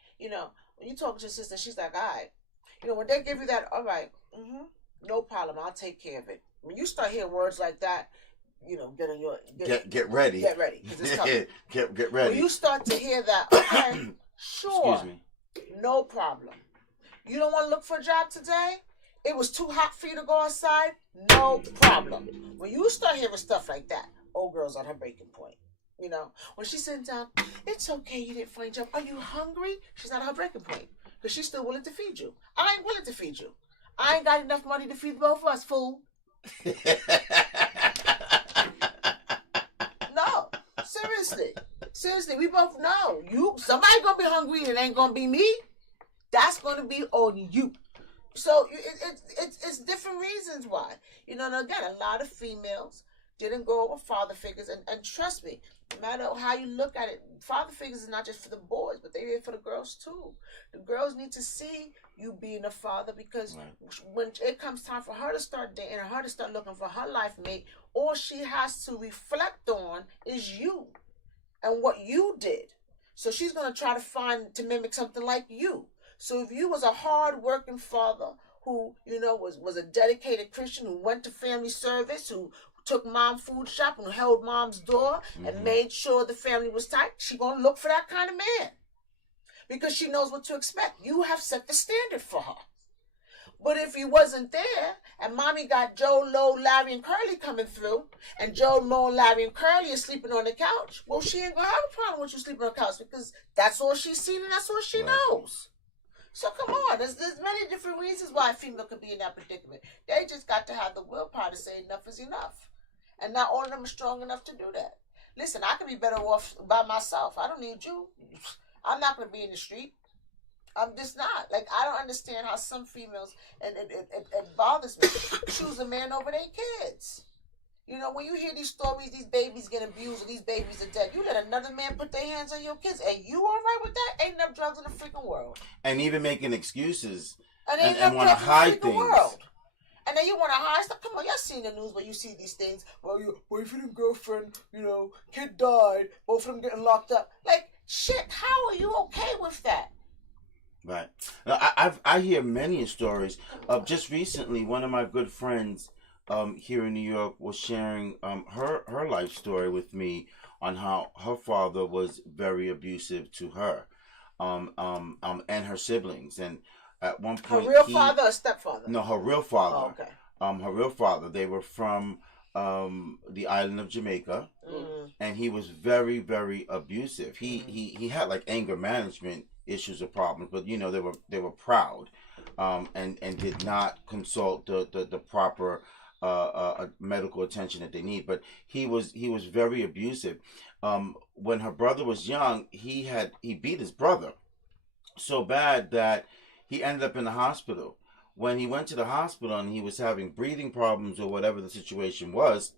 when you talk to your sister, she's like, all right. When they give you that, all right, no problem, I'll take care of it. When you start hearing words like that, get on your get ready. Get ready, because it's coming. Get ready. When you start to hear that, okay, sure, Excuse me. no problem. You don't want to look for a job today? It was too hot for you to go outside? No problem. When you start hearing stuff like that, old girl's on her breaking point. When she's sitting down, it's okay, you didn't find a job. Are you hungry? She's not at her breaking point because she's still willing to feed you. I ain't willing to feed you. I ain't got enough money to feed both of us, fool. No, seriously, we both know somebody gonna be hungry and it ain't gonna be me. That's gonna be on you. So it's different reasons why. And again, a lot of females didn't grow up with father figures, and trust me, no matter how you look at it, father figures are not just for the boys, but they're here for the girls too. The girls need to see you being a father, because when it comes time for her to start dating and her to start looking for her life mate, all she has to reflect on is you and what you did. So she's going to try to mimic something like you. So if you was a hard-working father who, was a dedicated Christian, who went to family service, who took mom food shopping, who held mom's door and made sure the family was tight, she going to look for that kind of man because she knows what to expect. You have set the standard for her. But if he wasn't there and mommy got Joe, Lo, Larry, and Curly coming through, and Joe, Lo, Larry, and Curly are sleeping on the couch, well, she ain't going to have a problem with you sleeping on the couch because that's all she's seen and that's all she knows. So come on, there's many different reasons why a female could be in that predicament. They just got to have the willpower to say enough is enough. And not all of them are strong enough to do that. Listen, I could be better off by myself. I don't need you. I'm not going to be in the street. I'm just not. Like, I don't understand how some females, and it bothers me, choose a man over their kids. When you hear these stories, these babies get abused and these babies are dead, you let another man put their hands on your kids, and you all right with that? Ain't enough drugs in the freaking world. And even making excuses and want to hide things. World. And then you want to hide stuff. Come on, y'all seen the news where you see these things. Well, your boyfriend and girlfriend, kid died, both of them getting locked up. Like, shit, how are you okay with that? Right. Now, I hear many stories. Just recently, one of my good friends here in New York was sharing her life story with me on how her father was very abusive to her and her siblings. And at one point, her real father or stepfather? No, her real father. Oh, okay. Her real father. They were from the island of Jamaica, and he was very, very abusive. He had like anger management issues or problems, but they were proud, and did not consult the proper medical attention that they need. But he was very abusive. When her brother was young, he beat his brother so bad that he ended up in the hospital. When he went to the hospital and he was having breathing problems or whatever the situation was,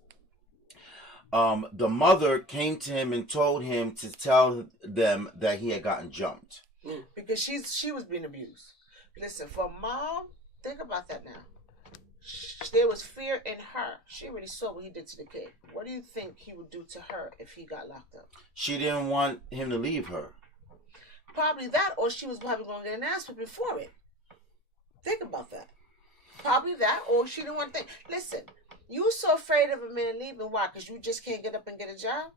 the mother came to him and told him to tell them that he had gotten jumped. Because she was being abused. Listen, for mom, think about that now. There was fear in her. She already saw what he did to the kid. What do you think he would do to her if he got locked up? She didn't want him to leave her. Probably that, or she was probably going to get an ass whipping for it. Think about that. Probably that, or she didn't want to think. Listen, you so afraid of a man leaving. Why? Because you just can't get up and get a job?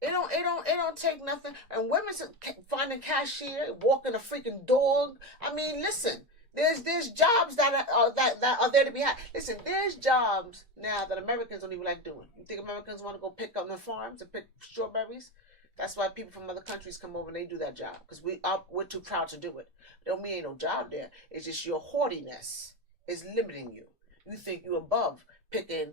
It don't take nothing. And women's finding cashier, walking a freaking dog. I mean, listen. There's jobs that are there to be had. Listen, there's jobs now that Americans don't even like doing. You think Americans want to go pick up the farms and pick strawberries? That's why people from other countries come over and they do that job, because we're too proud to do it. Don't mean ain't no job there. It's just your haughtiness is limiting you. You think you're above picking,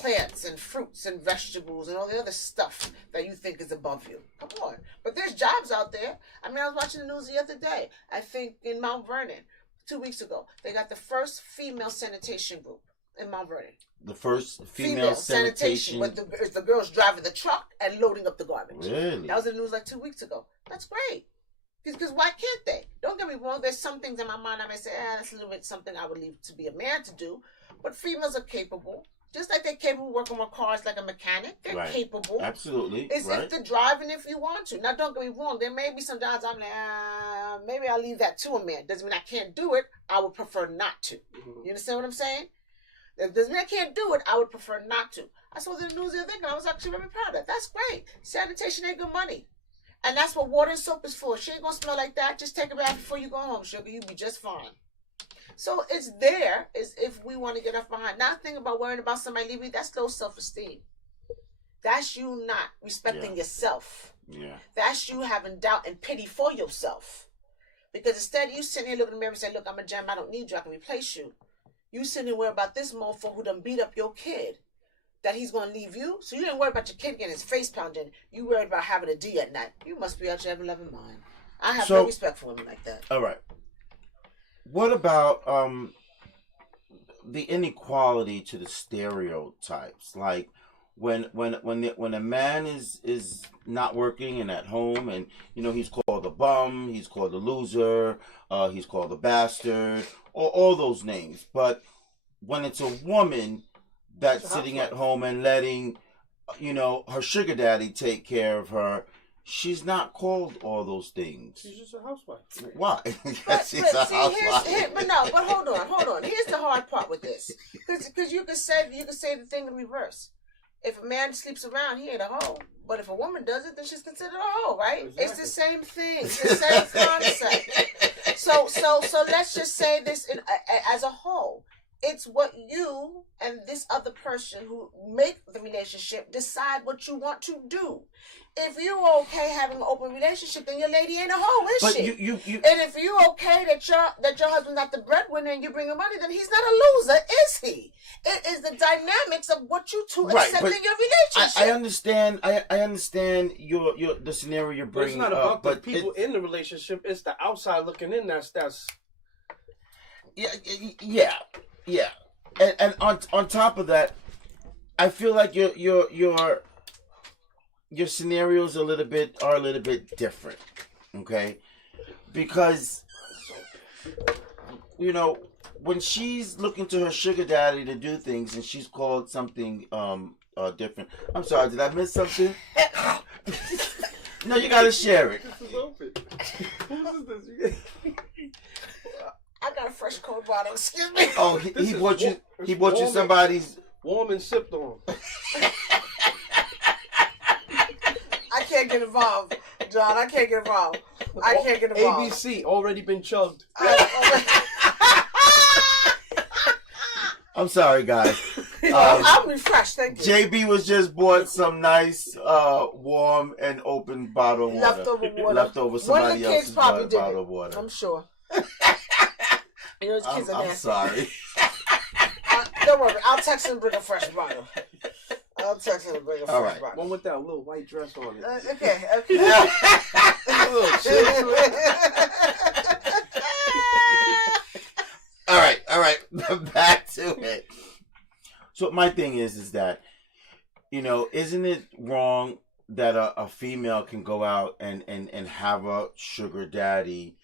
plants and fruits and vegetables and all the other stuff that you think is above you. Come on. But there's jobs out there. I mean, I was watching the news the other day. I think in Mount Vernon, 2 weeks ago, they got the first female sanitation group in Mount Vernon. The first female sanitation. With the girls driving the truck and loading up the garbage. Really? That was in the news like 2 weeks ago. That's great. Because why can't they? Don't get me wrong. There's some things in my mind I may say, that's a little bit something I would leave to be a man to do. But females are capable. Just like they're capable of working on cars like a mechanic. They're capable. Absolutely. It's the driving if you want to. Now, don't get me wrong. There may be some jobs I'm like, maybe I'll leave that to a man. Doesn't mean I can't do it. I would prefer not to. Mm-hmm. You understand what I'm saying? It doesn't mean I can't do it. I would prefer not to. I saw the news the other day and I was actually very proud of that. That's great. Sanitation ain't good money. And that's what water and soap is for. She ain't going to smell like that. Just take a bath before you go home, sugar. You'll be just fine. So it's there is if we want to get off behind. Not think about worrying about somebody leaving. That's low self-esteem. That's you not respecting yourself. Yeah. That's you having doubt and pity for yourself. Because instead of you sitting here looking in the mirror and saying, look, I'm a gem. I don't need you. I can replace you. You sitting here worried about this mofo who done beat up your kid. That he's going to leave you. So you ain't worried about your kid getting his face pounded. You worried about having a D at night. You must be out your ever-loving mind. I have no respect for women like that. All right. What about the inequality to the stereotypes? Like when a man is not working and at home, and he's called a bum, he's called a loser, he's called a bastard, or all those names. But when it's a woman that's sitting at home and letting her sugar daddy take care of her, she's not called all those things. She's just a housewife. Why? But hold on. Here's the hard part with this, because you could say the thing in reverse. If a man sleeps around, he ain't a hoe. But if a woman does it, then she's considered a hoe, right? Exactly. It's the same thing. It's the same concept. So let's just say this as a whole. It's what you and this other person who make the relationship decide what you want to do. If you're okay having an open relationship, then your lady ain't a hoe, is she? You And if you're okay that your husband's not the breadwinner and you bring him money, then he's not a loser, is he? It is the dynamics of what you two accept in your relationship. I understand. I understand your the scenario you're bringing up. It's not about the people in the relationship. It's the outside looking in. That's yeah. And on top of that, I feel like your scenarios are a little bit different, okay? Because when she's looking to her sugar daddy to do things and she's called something different. I'm sorry, did I miss something? No, you gotta share it. This is open. Who is this? I got a fresh cold bottle. Excuse me. Oh, he bought you somebody's warm and sipped on. I can't get involved, John. I can't get involved. ABC already been chugged. I'm sorry, guys. I'm refreshed. Thank you. JB was just bought some nice, warm and open bottle of water. Leftover somebody else's bottle of water. I'm sure. Those kids are nasty. I'm sorry. Don't worry. I'll text him and bring a fresh bottle. Bottle. One with that little white dress on it. Okay. All right. Back to it. So my thing is that, isn't it wrong that a female can go out and have a sugar daddy?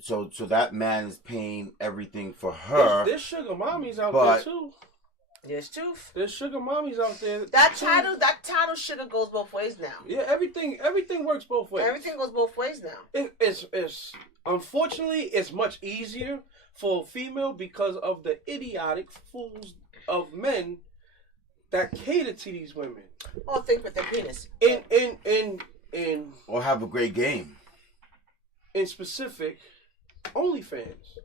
So that man is paying everything for her. There's sugar mommies out there too. There's two. There's sugar mommies out there. That title sugar goes both ways now. Yeah, everything works both ways. Everything goes both ways now. It's unfortunately it's much easier for a female because of the idiotic fools of men that cater to these women. Or think with their penis. In or have a great game. In specific, OnlyFans.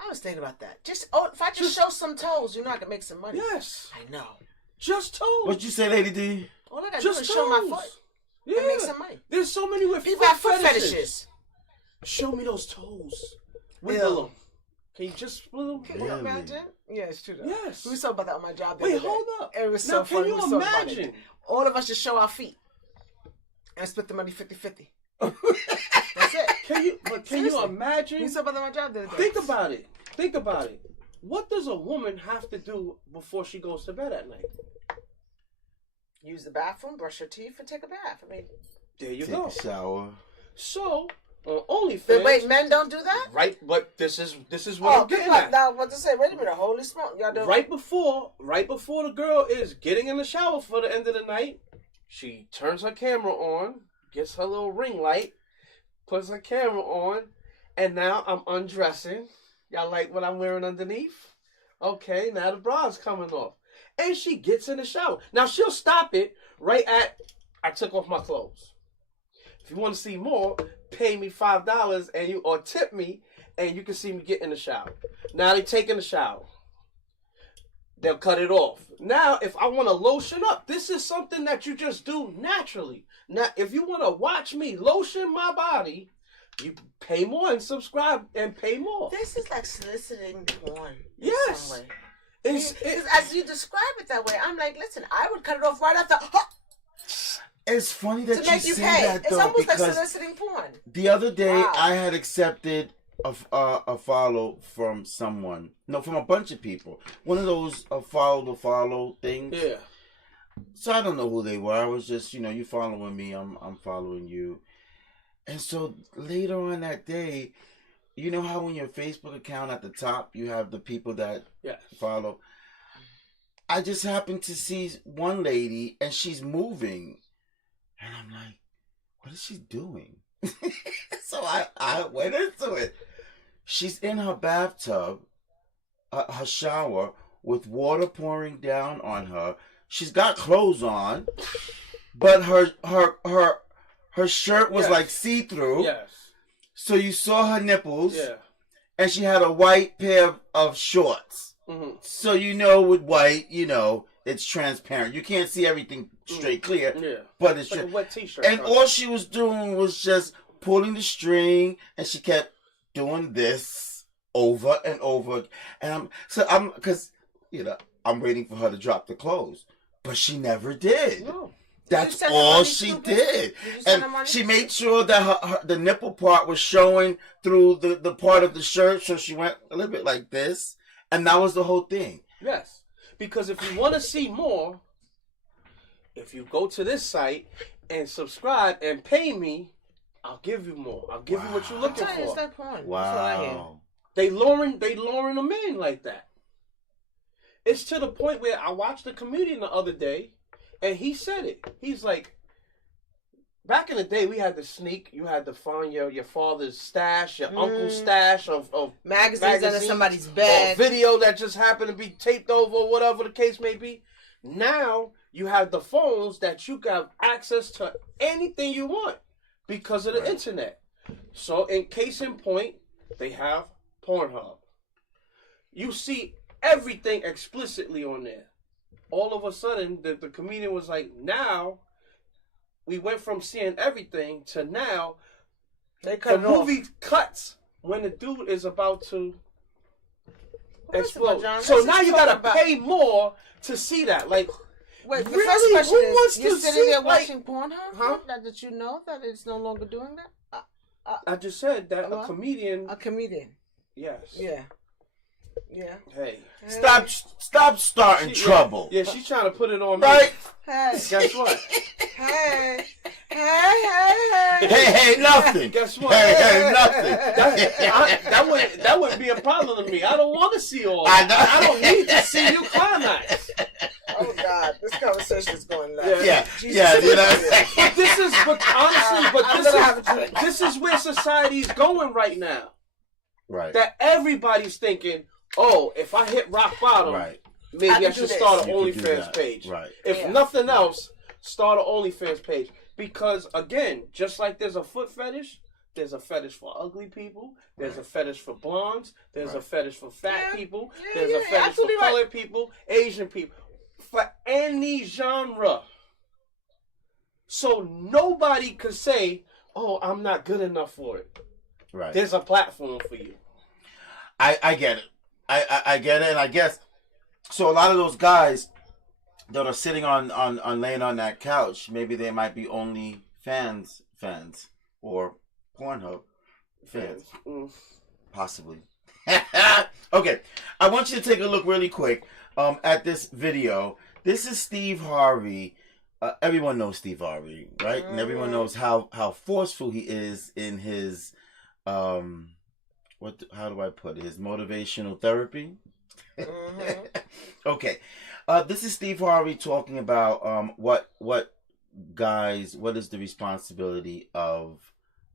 I was thinking about that. If I just show some toes, I can make some money. Yes. I know. Just toes. What'd you say, Lady D? All I gotta do is show my foot. Yeah. And make some money. There's so many with people have foot fetishes. Show me those toes. Wiggle them. Can you just split them? Can you Really? imagine? Yeah, it's true though. Yes. We was talking about that on my job. the Wait, other day. hold up. It was Now, so funny. can We you was talking about it. imagine? All of us just show our feet and split the money 50-50. That's it. Can you Seriously. imagine? We was talking about that on my job the other day. Think about it. Think about it. What does a woman have to do before she goes to bed at night? Use the bathroom, brush your teeth, and take a bath. I mean, There you Take go. a shower. So on OnlyFans, but wait, men don't do that? right? But this is what I'm getting at. Now, what to say? Wait a minute. Holy smoke. Y'all don't. Right before the girl is getting in the shower for the end of the night, she turns her camera on, gets her little ring light, puts her camera on, and now I'm undressing. Y'all like what I'm wearing underneath? Okay, now the bra's coming off. And she gets in the shower. Now she'll stop it right at I took off my clothes. If you want to see more, pay me $5 or tip me, and you can see me get in the shower. Now they take in the shower. They'll cut it off. Now, if I want to lotion up, this is something that you just do naturally. Now, if you want to watch me lotion my body, you pay more and subscribe and pay more. This is like soliciting porn. In Yes. Some way. It's, Because as you describe it that way, I'm like, listen, I would cut it off right after It's funny that to you make you say pay. that It's though, almost like because soliciting porn. the other day Wow. I had accepted a follow from someone. No, from a bunch of people. One of those follow to follow things. yeah. So I don't know who they were. I was just, you following me, I'm following you. And so later on that day, you know how in your Facebook account at the top you have the people that Yes. follow. I just happened to see one lady and she's moving. And I'm like, what is she doing? So I went into it. She's in her bathtub, her shower, with water pouring down on her. She's got clothes on, but her shirt was Yes. like see-through. Yes. So you saw her nipples. Yeah. And she had a white pair of shorts. Mm-hmm. So with white, it's transparent. You can't see everything straight clear, Yeah. but it's Like a just. wet t-shirt. And all she was doing was just pulling the string, and she kept doing this over and over. And I'm waiting for her to drop the clothes, but she never did. No. That's send her all money, she stupid? did. Did you send her And money? she made sure that the nipple part was showing through the part of the shirt, so she went a little bit like this, and that was the whole thing. Yes. Because if you want to see more, if you go to this site and subscribe and pay me, I'll give you more. I'll give you what you're I'm looking telling you, it's for. not porn. That's all I hear. Wow. They luring them in like that. It's to the point where I watched a comedian the other day, and he said it. He's like, back in the day, we had to sneak. You had to find your father's stash, your uncle's stash of Magazines under somebody's or bed. video that just happened to be taped over, or whatever the case may be. Now you have the phones that you got access to anything you want because of the internet. So, in case in point, they have Pornhub. You see everything explicitly on there. All of a sudden, the comedian was like, now we went from seeing everything to now They the cut it off. movie cuts when the dude is about to Listen, explode. John, So let's now just you talk gotta about- pay more to see that. Like, Wait, the really? first question Who is, wants you're to sitting see, there like- watching Pornhub? Huh? Did you know that it's no longer doing that? I just said that What? a comedian. A comedian. Yes. Yeah. Yeah. Hey. Stop starting trouble. Yeah, she's trying to put it on me. Right? Hey. Guess what? Hey. Hey. Hey, nothing. Guess what? Hey, nothing. That wouldn't be a problem to me. I don't want to see all I that. know. I don't need to see you climax. Oh God, this conversation is going left. Yeah, Jesus yeah, you know. Christ. I'm gonna have a drink. This is where society's going right now. Right. That everybody's thinking, oh, if I hit rock bottom, Right. maybe I I can should do start an You can do OnlyFans that. page. Right. If Yeah. nothing else, start an OnlyFans page. Because again, just like there's a foot fetish, there's a fetish for ugly people, there's a fetish for blondes, there's a fetish for fat Yeah. people, Yeah, there's a yeah, fetish for absolutely right. colored people, Asian people. For any genre. So nobody could say, oh, I'm not good enough for it. Right. There's a platform for you. I get it. I get it, and I guess so. A lot of those guys that are sitting on laying on that couch, maybe they might be only fans or Pornhub fans, possibly. Okay, I want you to take a look really quick at this video. This is Steve Harvey. Everyone knows Steve Harvey, right? And everyone knows how forceful he is in his how do I put it? His motivational therapy. Okay, this is Steve Harvey talking about what is the responsibility of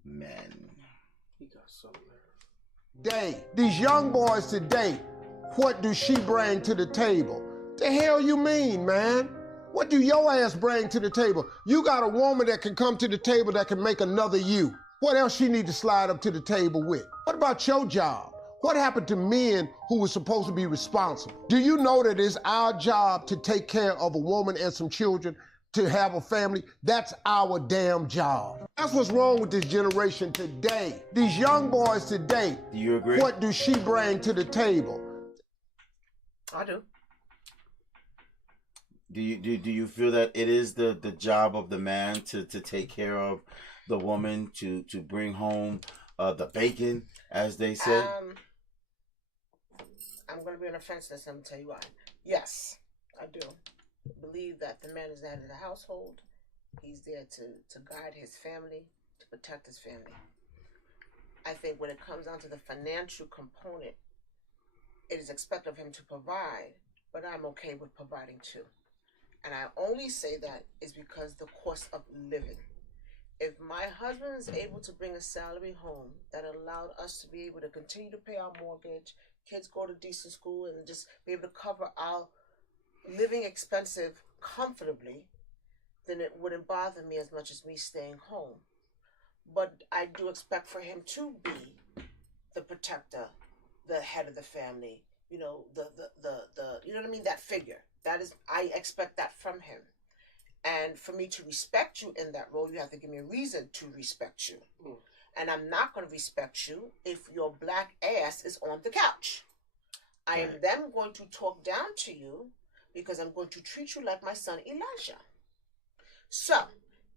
men. He got something. These young boys today, what do she bring to the table? The hell you mean, man? What do your ass bring to the table? You got a woman that can come to the table that can make another you. What else she need to slide up to the table with? What about your job? What happened to men who were supposed to be responsible? Do you know that it's our job to take care of a woman and some children, to have a family? That's our damn job. That's what's wrong with this generation today. These young boys today. Do you agree? What do she bring to the table? I do. Do you feel that it is the job of the man to take care of the woman, to bring home the bacon, as they say? I'm going to be on the fence list. I'm going to tell you why. Yes, I do believe that the man is the head of the household. He's there to guide his family, to protect his family. I think when it comes down to the financial component, it is expected of him to provide, but I'm okay with providing too. And I only say that is because the cost of living. If my husband is able to bring a salary home that allowed us to be able to continue to pay our mortgage, kids go to decent school, and just be able to cover our living expensive comfortably, then it wouldn't bother me as much as me staying home. But I do expect for him to be the protector, the head of the family, you know, the you know what I mean, that figure. That is, I expect that from him. And for me to respect you in that role, you have to give me a reason to respect you. And I'm not going to respect you if your black ass is on the couch. I am then going to talk down to you because I'm going to treat you like my son Elijah. So,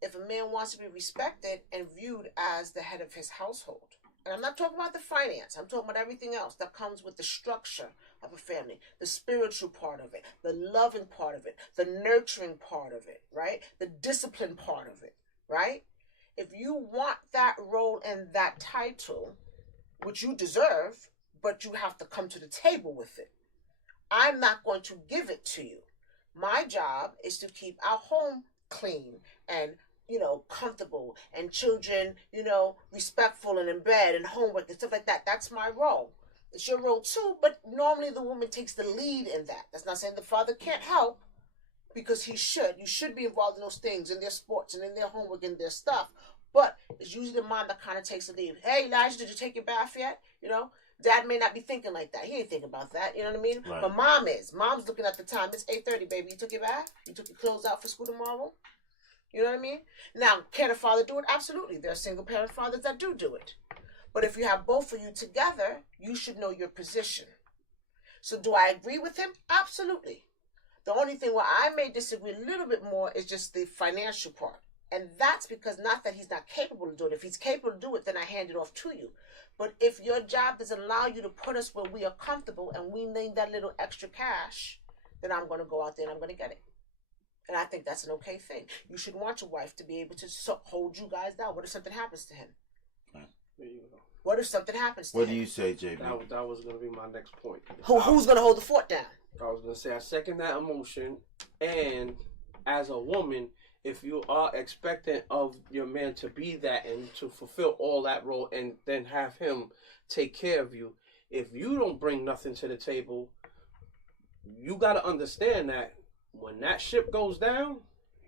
if a man wants to be respected and viewed as the head of his household, and I'm not talking about the finance, I'm talking about everything else that comes with the structure of a family, the spiritual part of it, the loving part of it, the nurturing part of it, right? The discipline part of it, right? If you want that role and that title, which you deserve, but you have to come to the table with it, I'm not going to give it to you. My job is to keep our home clean and, you know, comfortable, and children, you know, respectful and in bed and homework and stuff like that. That's my role. It's your role too, but normally the woman takes the lead in that. That's not saying the father can't help, because he should. You should be involved in those things, in their sports and in their homework and their stuff. But it's usually the mom that kind of takes the lead. Hey, Elijah, did you take your bath yet? You know, dad may not be thinking like that. He ain't thinking about that. You know what I mean? Right. But mom is. Mom's looking at the time. It's 8:30, baby. You took your bath? You took your clothes out for school tomorrow? You know what I mean? Now, can a father do it? Absolutely. There are single parent fathers that do it. But if you have both of you together, you should know your position. So do I agree with him? Absolutely. The only thing where I may disagree a little bit more is just the financial part. And that's because not that he's not capable of doing it. If he's capable to do it, then I hand it off to you. But if your job doesn't allow you to put us where we are comfortable and we need that little extra cash, then I'm going to go out there and I'm going to get it. And I think that's an okay thing. You should want your wife to be able to hold you guys down. What if something happens to him? There you go. What if something happens to him? What do you say, JB? That was going to be my next point. Who's going to hold the fort down? I was going to say, I second that emotion. And as a woman, if you are expectant of your man to be that and to fulfill all that role and then have him take care of you, if you don't bring nothing to the table, you got to understand that when that ship goes down,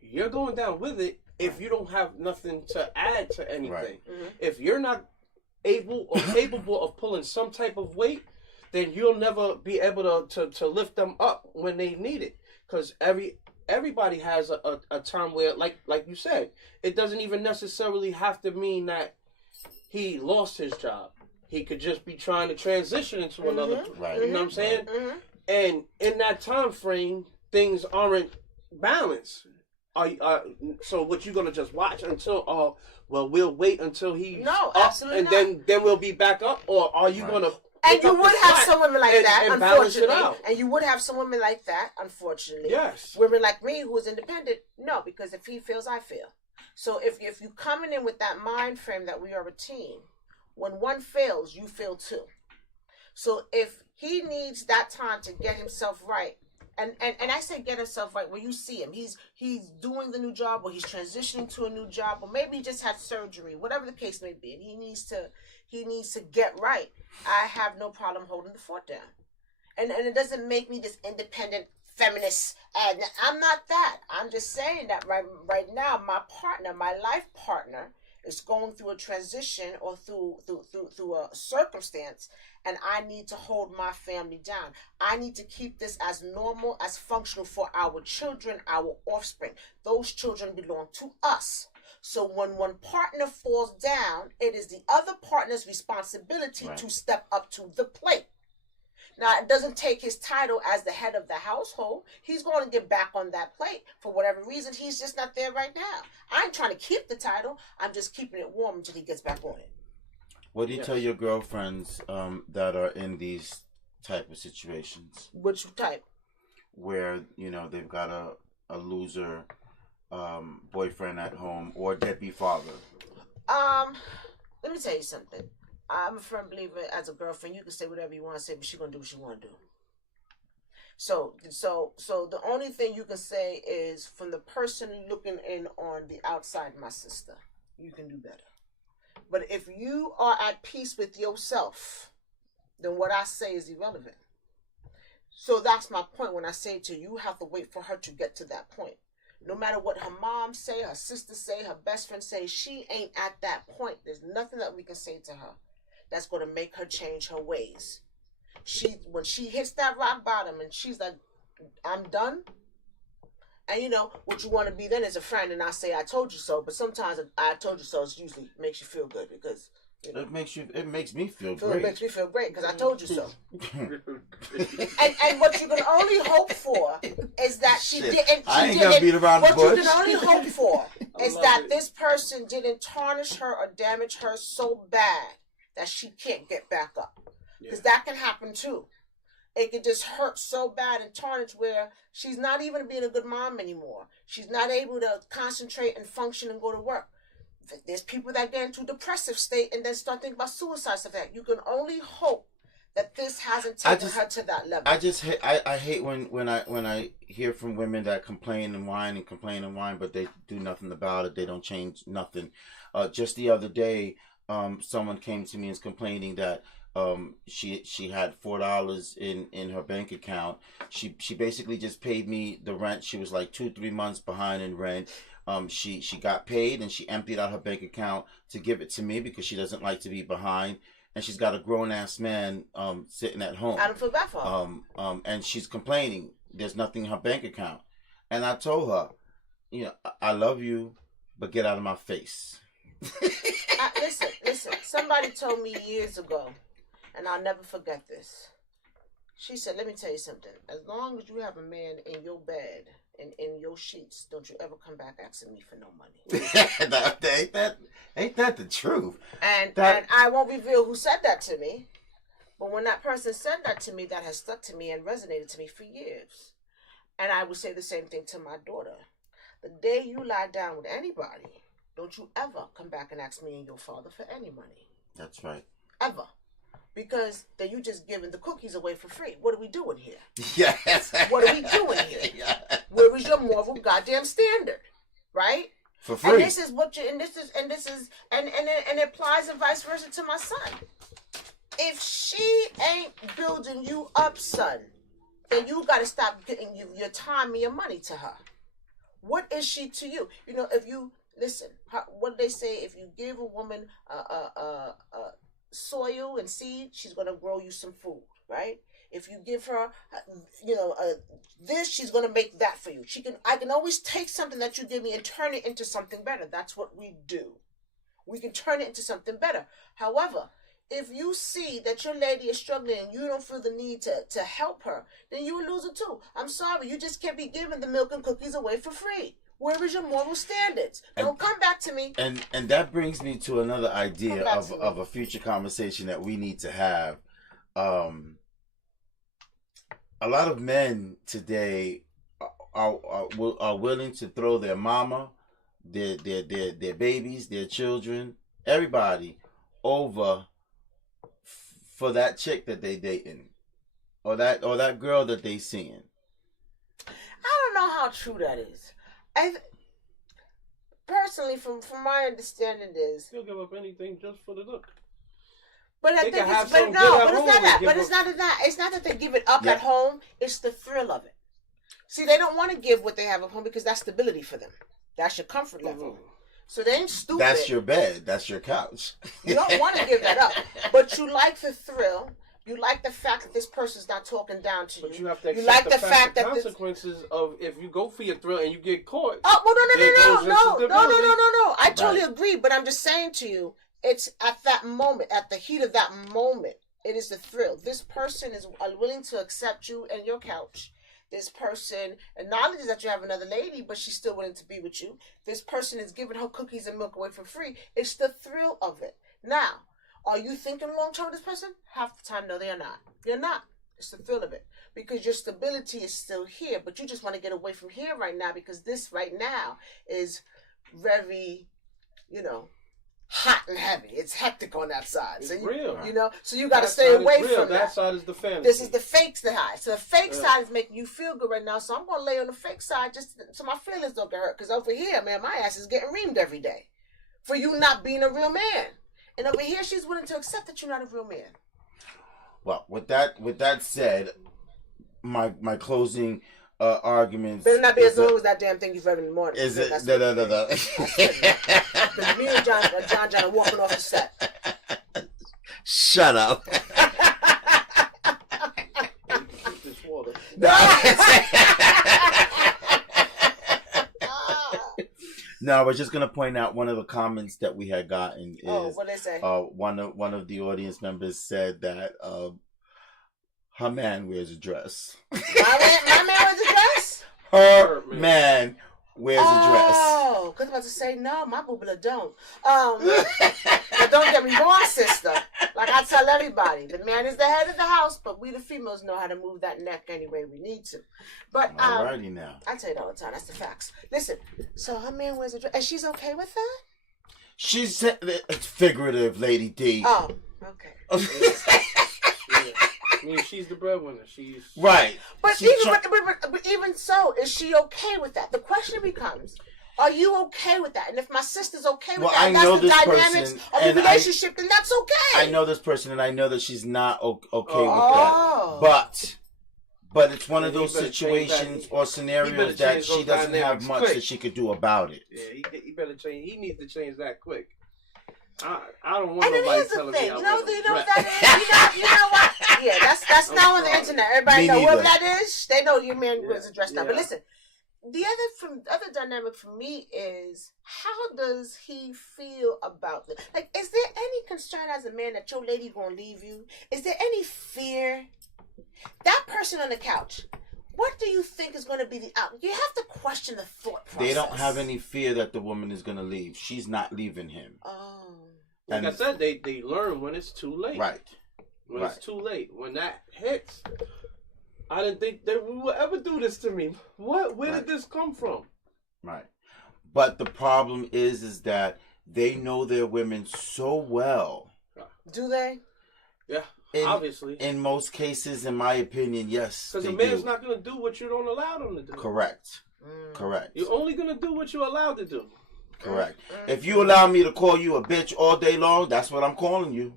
you're going down with it if you don't have nothing to add to anything. Right. Mm-hmm. If you're not able or capable of pulling some type of weight, then you'll never be able to lift them up when they need it. Because everybody has a time where, like you said, it doesn't even necessarily have to mean that he lost his job. He could just be trying to transition into another. Right. You know what I'm saying? Mm-hmm. And in that time frame, things aren't balanced. So what you gonna just watch until? Well, we'll wait until he's No, up, absolutely and not. then we'll be back up, or are you gonna? And you would have some women like that, unfortunately. Out. And you would have some women like that, unfortunately. Yes. Women like me who is independent, no, because if he feels, I feel. So if you coming in with that mind frame that we are a team, when one fails, you fail too. So if he needs that time to get himself right, and I say get himself right where you see him, he's doing the new job, or he's transitioning to a new job, or maybe he just had surgery, whatever the case may be, and he needs to get right. I have no problem holding the fort down, and it doesn't make me this independent feminist. And I'm not that. I'm just saying that right now, my partner, my life partner, is going through a transition or through a circumstance, and I need to hold my family down. I need to keep this as normal, as functional for our children, our offspring. Those children belong to us. So when one partner falls down, it is the other partner's responsibility to step up to the plate. Now, it doesn't take his title as the head of the household. He's going to get back on that plate. For whatever reason, he's just not there right now. I ain't trying to keep the title. I'm just keeping it warm until he gets back on it. What do you tell your girlfriends that are in these type of situations? Which type? Where, they've got a loser boyfriend at home or deadbeat father. Let me tell you something. I'm a firm believer as a girlfriend, you can say whatever you want to say, but she's going to do what she want to do. So the only thing you can say is from the person looking in on the outside, my sister, you can do better. But if you are at peace with yourself, then what I say is irrelevant. So that's my point when I say to you, you have to wait for her to get to that point. No matter what her mom say, her sister say, her best friend say, she ain't at that point. There's nothing that we can say to her that's going to make her change her ways. When she hits that rock bottom and she's like, I'm done. And what you want to be then is a friend, and I say, I told you so. But sometimes I told you so usually makes you feel good because it makes me feel It great. makes me feel great because I told you so. and what you can only hope for is that she didn't. I ain't gonna beat around the bush. What you can only hope for is that this person didn't tarnish her or damage her so bad that she can't get back up. Because that can happen too. It can just hurt so bad and tarnish where she's not even being a good mom anymore. She's not able to concentrate and function and go to work. There's people that get into a depressive state and then start thinking about suicide stuff. You can only hope that this hasn't taken her to that level. I hate when I hear from women that complain and whine, but they do nothing about it. They don't change nothing. Just the other day, someone came to me and was complaining that she had $4 in her bank account. She basically just paid me the rent. She was like 2-3 months behind in rent. She got paid and she emptied out her bank account to give it to me because she doesn't like to be behind. And she's got a grown ass man sitting at home. I don't feel bad for her. And she's complaining there's nothing in her bank account. And I told her, I love you, but get out of my face. Listen. Somebody told me years ago, and I'll never forget this. She said, let me tell you something. As long as you have a man in your bed and in your sheets, don't you ever come back asking me for no money. Ain't that the truth? And I won't reveal who said that to me. But when that person said that to me, that has stuck to me and resonated to me for years. And I would say the same thing to my daughter. The day you lie down with anybody, don't you ever come back and ask me and your father for any money. That's right. Ever. Because then you just giving the cookies away for free. What are we doing here? Yes. What are we doing here? Yeah. Where is your moral goddamn standard? Right? For free. And this is what you and it applies and vice versa to my son. If she ain't building you up, son, then you gotta stop getting your time and your money to her. What is she to you? If you listen, what do they say? If you give a woman soil and seed, she's gonna grow you some food, right? If you give her, this, she's gonna make that for you. I can always take something that you give me and turn it into something better. That's what we do. We can turn it into something better. However, if you see that your lady is struggling and you don't feel the need to help her, then you will lose it too. I'm sorry, you just can't be giving the milk and cookies away for free. Where is your moral standards? Don't come back to me. And that brings me to another idea Come back of a future conversation that we need to have. A lot of men today are willing to throw their mama, their babies, their children, everybody over for that chick that they dating, or that girl that they seeing. I don't know how true that is. Personally, from my understanding, is He'll give up anything just for the look. but I They think can have it's but some no, good at but it's home not and that. give But it's up- not that. It's not that they give it up Yeah. at home. It's the thrill of it. See, they don't want to give what they have at home because that's stability for them. That's your comfort level. Mhm. So they ain't stupid. That's your bed. That's your couch. You don't want to give that up, but you like the thrill. You like the fact that this person's not talking down to you. But you have to accept like the, the fact fact the that this- consequences of if you go for your thrill and you get caught. Oh, well, There goes your stability. I totally Right. agree, but I'm just saying to you, it's at that moment, at the heat of that moment, it is the thrill. This person is willing to accept you and your couch. This person acknowledges that you have another lady, but she's still willing to be with you. This person is giving her cookies and milk away for free. It's the thrill of it. Now, are you thinking long term with this person? Half the time, no, they are not. They're not. It's the thrill of it. Because your stability is still here, but you just want to get away from here right now because this right now is very, hot and heavy. It's hectic on that side. It's So real. so you got to That stay side is away real. from That that. side is the fantasy. This is the fake side. So the fake Yeah. side is making you feel good right now. So I'm going to lay on the fake side just so my feelings don't get hurt. Because over here, man, my ass is getting reamed every day for you not being a real man. And over here, she's willing to accept that you're not a real man. Well, with that said, my closing arguments. Better not be is as long as that damn thing you've read in the morning. Is it? That's No. Because me and John are walking off the set. Shut up. Keep this water. No, I was just gonna point out one of the comments that we had gotten is What they say? one of the audience members said that her man wears a dress. My man was a dress? Her man wears a dress. Oh, because I was about to say, no, my boobula don't. But don't get me wrong, sister. Like I tell everybody, the man is the head of the house, but we the females know how to move that neck any way we need to. But Alrighty now. I tell you that all the time. That's the facts. Listen, so her man wears a dress, and she's okay with that? She said it's figurative, Lady D. Oh, okay. Yeah. I mean, she's the breadwinner. She's Right. But She try- but even so, is she okay with that? The question becomes, are you okay with that? And if my sister's okay with Well, that, I and know that's the this dynamics person, of the and relationship, then that's okay. I know this person, and I know that she's not okay Oh. with that. But it's one of He those better change situations that. or He scenarios better that change she those doesn't have dynamics much quick. that she could do about it. Yeah, he better change. He needs to change that quick. I don't want And then nobody here's the telling thing, me you I know want a what dress. that is? You know what? Yeah, that's I'm not on the sorry. internet. Everybody Me know whoever neither. that is. They know your man wears a dress now. But Yeah. listen, the other dynamic for me is how does he feel about this? Like, is there any concern as a man that your lady gonna leave you? Is there any fear? That person on the couch. What do you think is going to be the out? You have to question the thought process. They don't have any fear that the woman is going to leave. She's not leaving him. Oh. Like And- I said, they learn when it's too late. Right. When Right. it's too late. When that hits, I didn't think that we would ever do this to me. What? Where Right. did this come from? Right. But the problem is that they know their women so well. Do they? Yeah, In- obviously. In most cases, in my opinion, yes. Because they a man's do. not going to do what you don't allow them to do. Correct. Mm. Correct. You're only going to do what you're allowed to do. Correct. If you allow me to call you a bitch all day long, that's what I'm calling you.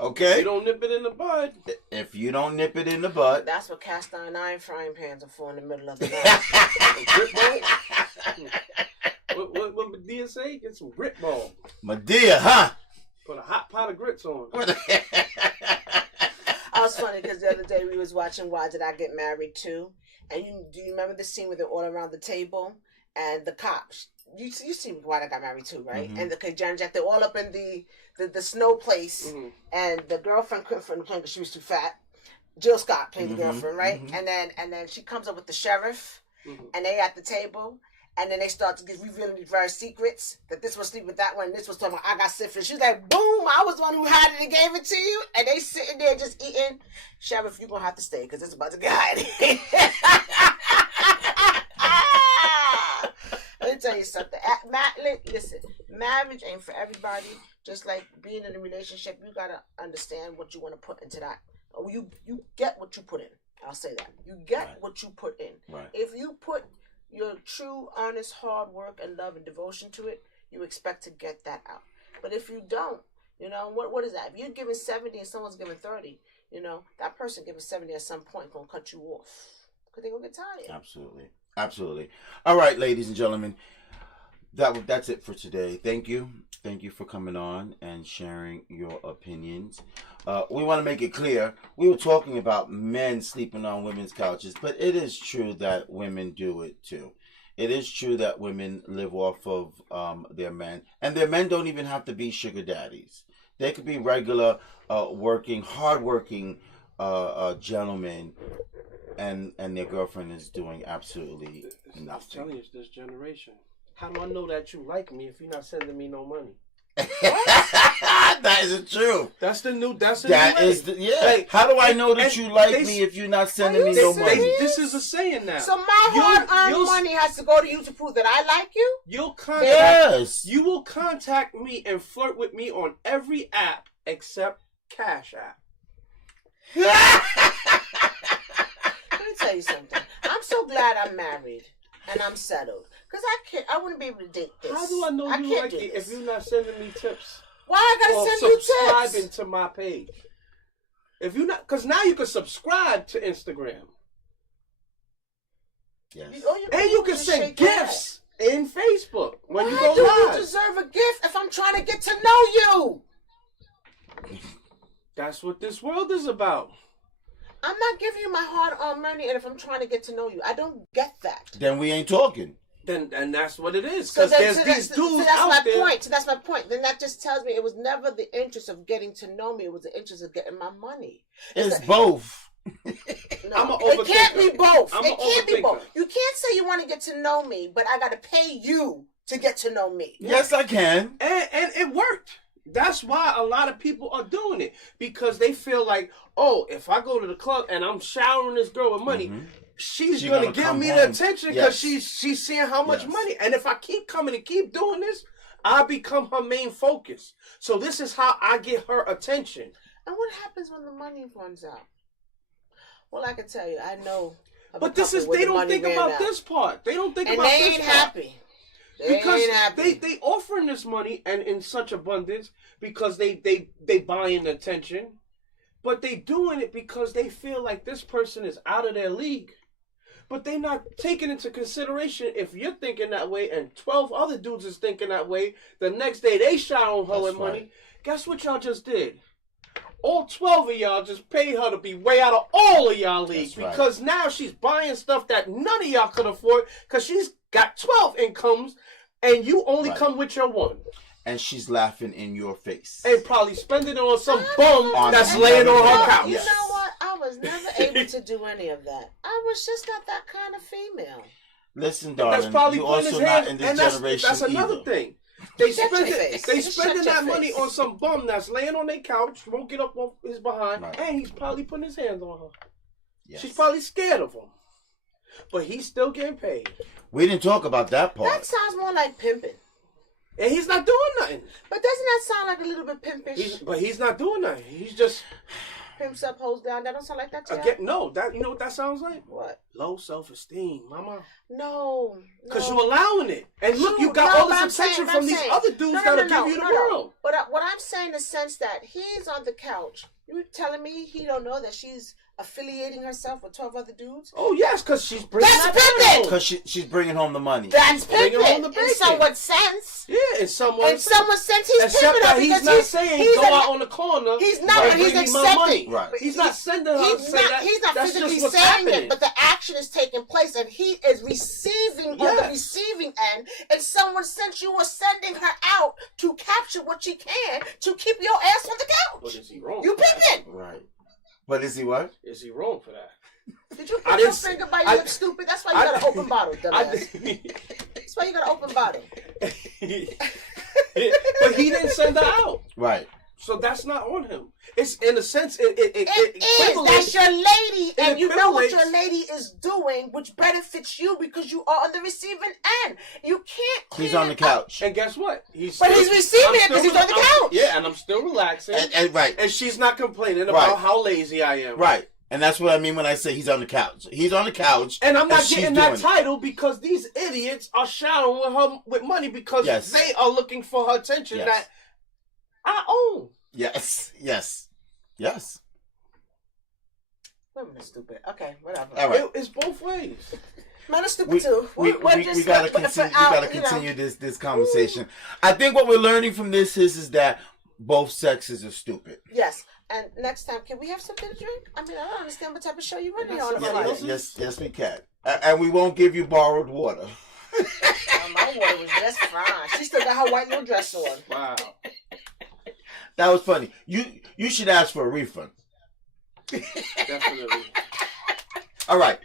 Okay? You don't nip it in the bud. If you don't nip it in the butt. That's what cast iron frying pans are for in the middle of the night. A grip ball. What Medea say? Get some grip ball. Medea, huh? Put a hot pot of grits on. I was funny because the other day we was watching Why Did I Get Married Too? And do you remember the scene where they're all around the table and the cops. You see why I got married too, right? Mhm. And the Janet Jack, they're all up in the snow place, and the girlfriend couldn't fit in the plane because she was too fat. Jill Scott played the girlfriend, right? And then she comes up with the sheriff, and they at the table, and then they start to get revealing these various secrets that this was sleep with that one, and this was talking about I got syphilis. She's like, boom, I was the one who had it and gave it to you, and they sitting there just eating. Sheriff, you're gonna have to stay because it's about to get hot. Let me tell you something. Listen, marriage ain't for everybody. Just like being in a relationship, you gotta understand what you want to put into that. Or you get what you put in. I'll say that. You get what you put in. Right. If you put your true, honest, hard work and love and devotion to it, you expect to get that out. But if you don't, what is that? If you're giving 70 and someone's giving 30, that person giving 70 at some point gonna cut you off because they're gonna get tired. Absolutely. All right, ladies and gentlemen, that's it for today. Thank you for coming on and sharing your opinions. We want to make it clear, we were talking about men sleeping on women's couches, but it is true that women do it too. It is true that women live off of their men, and their men don't even have to be sugar daddies. They could be regular, hardworking gentlemen, and their girlfriend is doing absolutely I'm nothing. telling you, it's this generation. How do I know that you like me if you're not sending me no money? That is true. That's the new. Hey, how do I know that you like me if you're not sending me no money? This is a saying now. So my hard-earned money has to go to you to prove that I like you? You will contact me and flirt with me on every app except Cash App. Let me tell you something. I'm so glad I'm married and I'm settled. Because I wouldn't be able to date this. How do I know you like it if you're not sending me tips? Why I gotta send you tips? Subscribing to my page. If you're not, because now you can subscribe to Instagram. Yes. And you can send gifts in Facebook when you go Why do live. you deserve a gift if I'm trying to get to know you? That's what this world is about. I'm not giving you my hard-earned money, and if I'm trying to get to know you, I don't get that. Then we ain't talking. And that's what it is. Because there's these dudes out there. So that's my point. Then that just tells me it was never the interest of getting to know me. It was the interest of getting my money. It's both. No, it can't be both. It can't be both. You can't say you want to get to know me, but I got to pay you to get to know me. Yes, I can. And it worked. That's why a lot of people are doing it. Because they feel like, oh, if I go to the club and I'm showering this girl with money, she's gonna give me the attention because she's seeing how much money. And if I keep coming and keep doing this, I become her main focus. So this is how I get her attention. And what happens when the money runs out? Well, I can tell you, I know. But they don't think about this part. They don't think about this part. And they ain't happy. Because they offering this money and in such abundance because they buying attention, but they doing it because they feel like this person is out of their league. But they not taking into consideration if you're thinking that way and 12 other dudes is thinking that way. The next day they shower her with money. Guess what y'all just did? All 12 of y'all just paid her to be way out of all of y'all leagues because now she's buying stuff that none of y'all could afford because she's got 12 incomes and you only come with your one. And she's laughing in your face. And probably spending it on some bum that's laying on her couch. You know what? I was never able to do any of that. I was just not that kind of female. Listen, darling, you're also not in this generation That's another either. thing. They spending that money on some bum that's laying on their couch, won't get up off his behind, and he's probably putting his hands on her. Yes. She's probably scared of him. But he's still getting paid. We didn't talk about that part. That sounds more like pimping. And he's not doing nothing. But doesn't that sound like a little bit pimpish? But he's not doing nothing. He's just... Pimps up, hoes down. That don't sound like that to you? No, you know what that sounds like? What? Low self-esteem, mama. No. Because you're allowing it. And look, you got all this attention from these other dudes that'll give you the world. But what I'm saying in the sense that he's on the couch. You're telling me he don't know that she's affiliating herself with 12 other dudes? Oh yes, because she's bringing That's that pimping! home. Because she's bringing home the money. That's Bringing pimping. home the In bacon. someone's sense. Yeah, in someone's sense, he's except pimping that her he's because not saying go a- out on the corner. He's not, and but he's bring me my accepting. money. Right. But He's not sending her to He's say not, that. he's not That's physically just what's saying happening. it, but the action is taking place, and he is receiving on the Yes. receiving end. And someone sent you or sending her out to capture what she can to keep your ass on the But couch. is he wrong? You for that? pimping? Right. But is he what? Is he wrong for that? Did you I put your didn't finger by I- your lip, stupid? That's why you got an open bottle, I dumbass. did- That's why you got an open bottle. But he didn't send her out, Right. so that's not on him. It's in a sense It is. That's your lady, and you know what your equivalates- lady is doing, which benefits you because you are on the receiving end. You can't. He's clean on the it up. couch. And guess what? But he's receiving I'm it 'cause still- he's on the I'm- couch. Yeah, and I'm still relaxing. And right. And she's not complaining Right. about how lazy I am. Right. And that's what I mean when I say he's on the couch. He's on the couch. And I'm not she's getting that doing it. title because these idiots are showering with her with money because Yes. they are looking for her attention Yes. that I own. Yes. Yes. Yes. Women are stupid. Okay, whatever. All right. It's both ways. Men are stupid We too. we We're just gotta but for continue. We our, gotta you know, continue this conversation. I think what we're learning from this is that both sexes are stupid. Yes. And next time, can we have something to drink? I mean, I don't understand what type of show you running on. Somebody About. else's? Yes, we can. And we won't give you borrowed water. My water was just fine. She still got her white little dress on. Wow. That was funny. You should ask for a refund. Definitely. All right,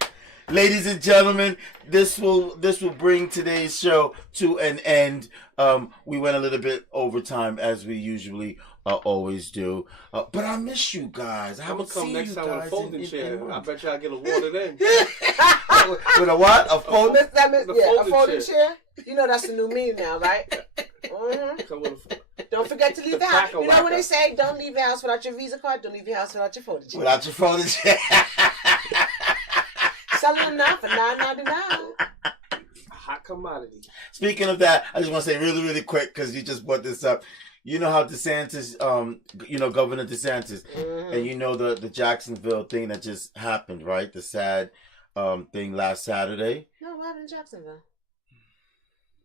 ladies and gentlemen, this will bring today's show to an end. We went a little bit over time as we usually always do, but I miss you guys. I I'm gonna haven't come seen next you time with a guys folding chair. I bet you I get awarded then. With a what? A fold? A folding folding chair. chair. You know that's the new meme now, right? Mm-hmm. Come with a Don't forget to leave The the house. cracker You know what they whacker. say? Don't leave the house without your Visa card. Don't leave your house without your folding chair. Without your folding chair. Selling them now for $9.99. hot commodity. Speaking of that, I just want to say really, really quick because you just brought this up. You know how DeSantis, Governor DeSantis, Mm-hmm. and you know the Jacksonville thing that just happened, right? The sad thing last Saturday. No, what happened in Jacksonville?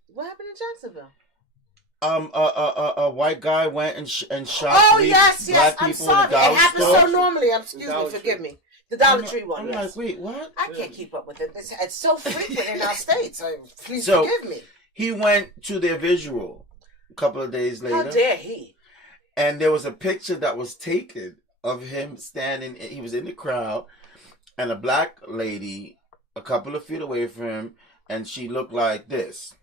What happened in Jacksonville? A white guy went and shot Oh, three yes. black I'm people in sorry. the Dollar It happens store. so normally. Excuse me, Dollar forgive Tree. me. The Dollar I'm Tree one. I'm yes. like, wait, what? I can't keep up with it. It's so frequent in our states. Please So- forgive me. He went to their visual a couple of days How later, dare he? and there was a picture that was taken of him standing. He was in the crowd, and a black lady a couple of feet away from him, and she looked like this.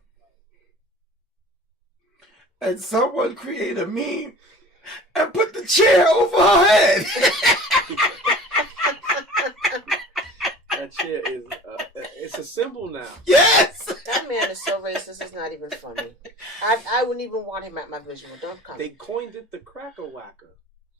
And someone created a meme and put the chair over her head. That chair is it's a symbol now. Yes. That man is so racist. It's not even funny. I wouldn't even want him at my visual. Don't come. They coined it the cracker whacker.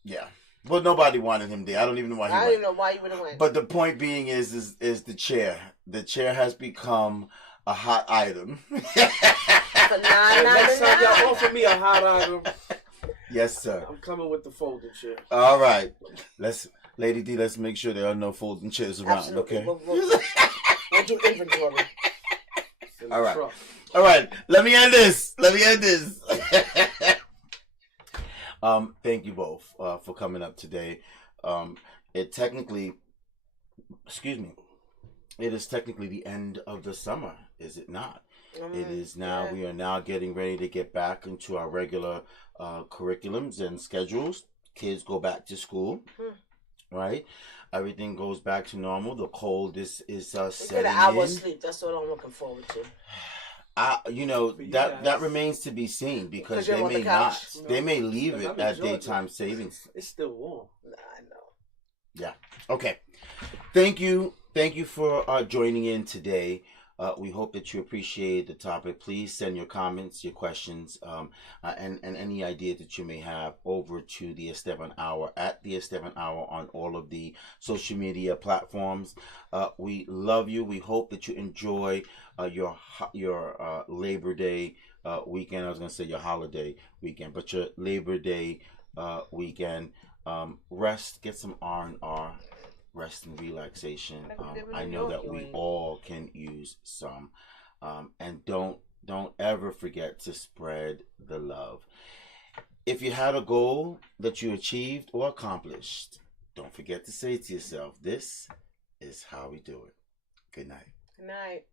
Yeah. Well, nobody wanted him there. I don't even know why he I don't went. even know why you would have went. But the point being is the chair. The chair has become a hot item. For And next time y'all $9.99. offer me a hot item, Yes, sir. I'm coming with the folding chair. All right. Lady D, let's make sure there are no folding chairs around, Absolutely. okay? We'll do inventory. It's in the All right. truck. All right. Let me end this. Thank you both for coming up today. It is technically the end of the summer, is it not? It is now. Yeah. We are now getting ready to get back into our regular curriculums and schedules. Kids go back to school, right? Everything goes back to normal. The cold is We setting get an hour of in. sleep. That's what I'm looking forward to. For you guys. that remains to be seen because 'Cause you're they on the may not. couch. They may leave Because it I'm in at Georgia. daytime savings. It's still warm. Nah, I know. Yeah. Okay. Thank you for joining in today. We hope that you appreciate the topic. Please send your comments, your questions, and any idea that you may have over to the Esteban Hour at the Esteban Hour on all of the social media platforms. We love you. We hope that you enjoy your Labor Day weekend. I was going to say your holiday weekend, but your Labor Day weekend. Rest, get some R&R, rest and relaxation. Like we live in I New know York, that you we ain't. all can use some. And don't ever forget to spread the love. If you had a goal that you achieved or accomplished, don't forget to say to yourself, this is how we do it. Good night. Good night.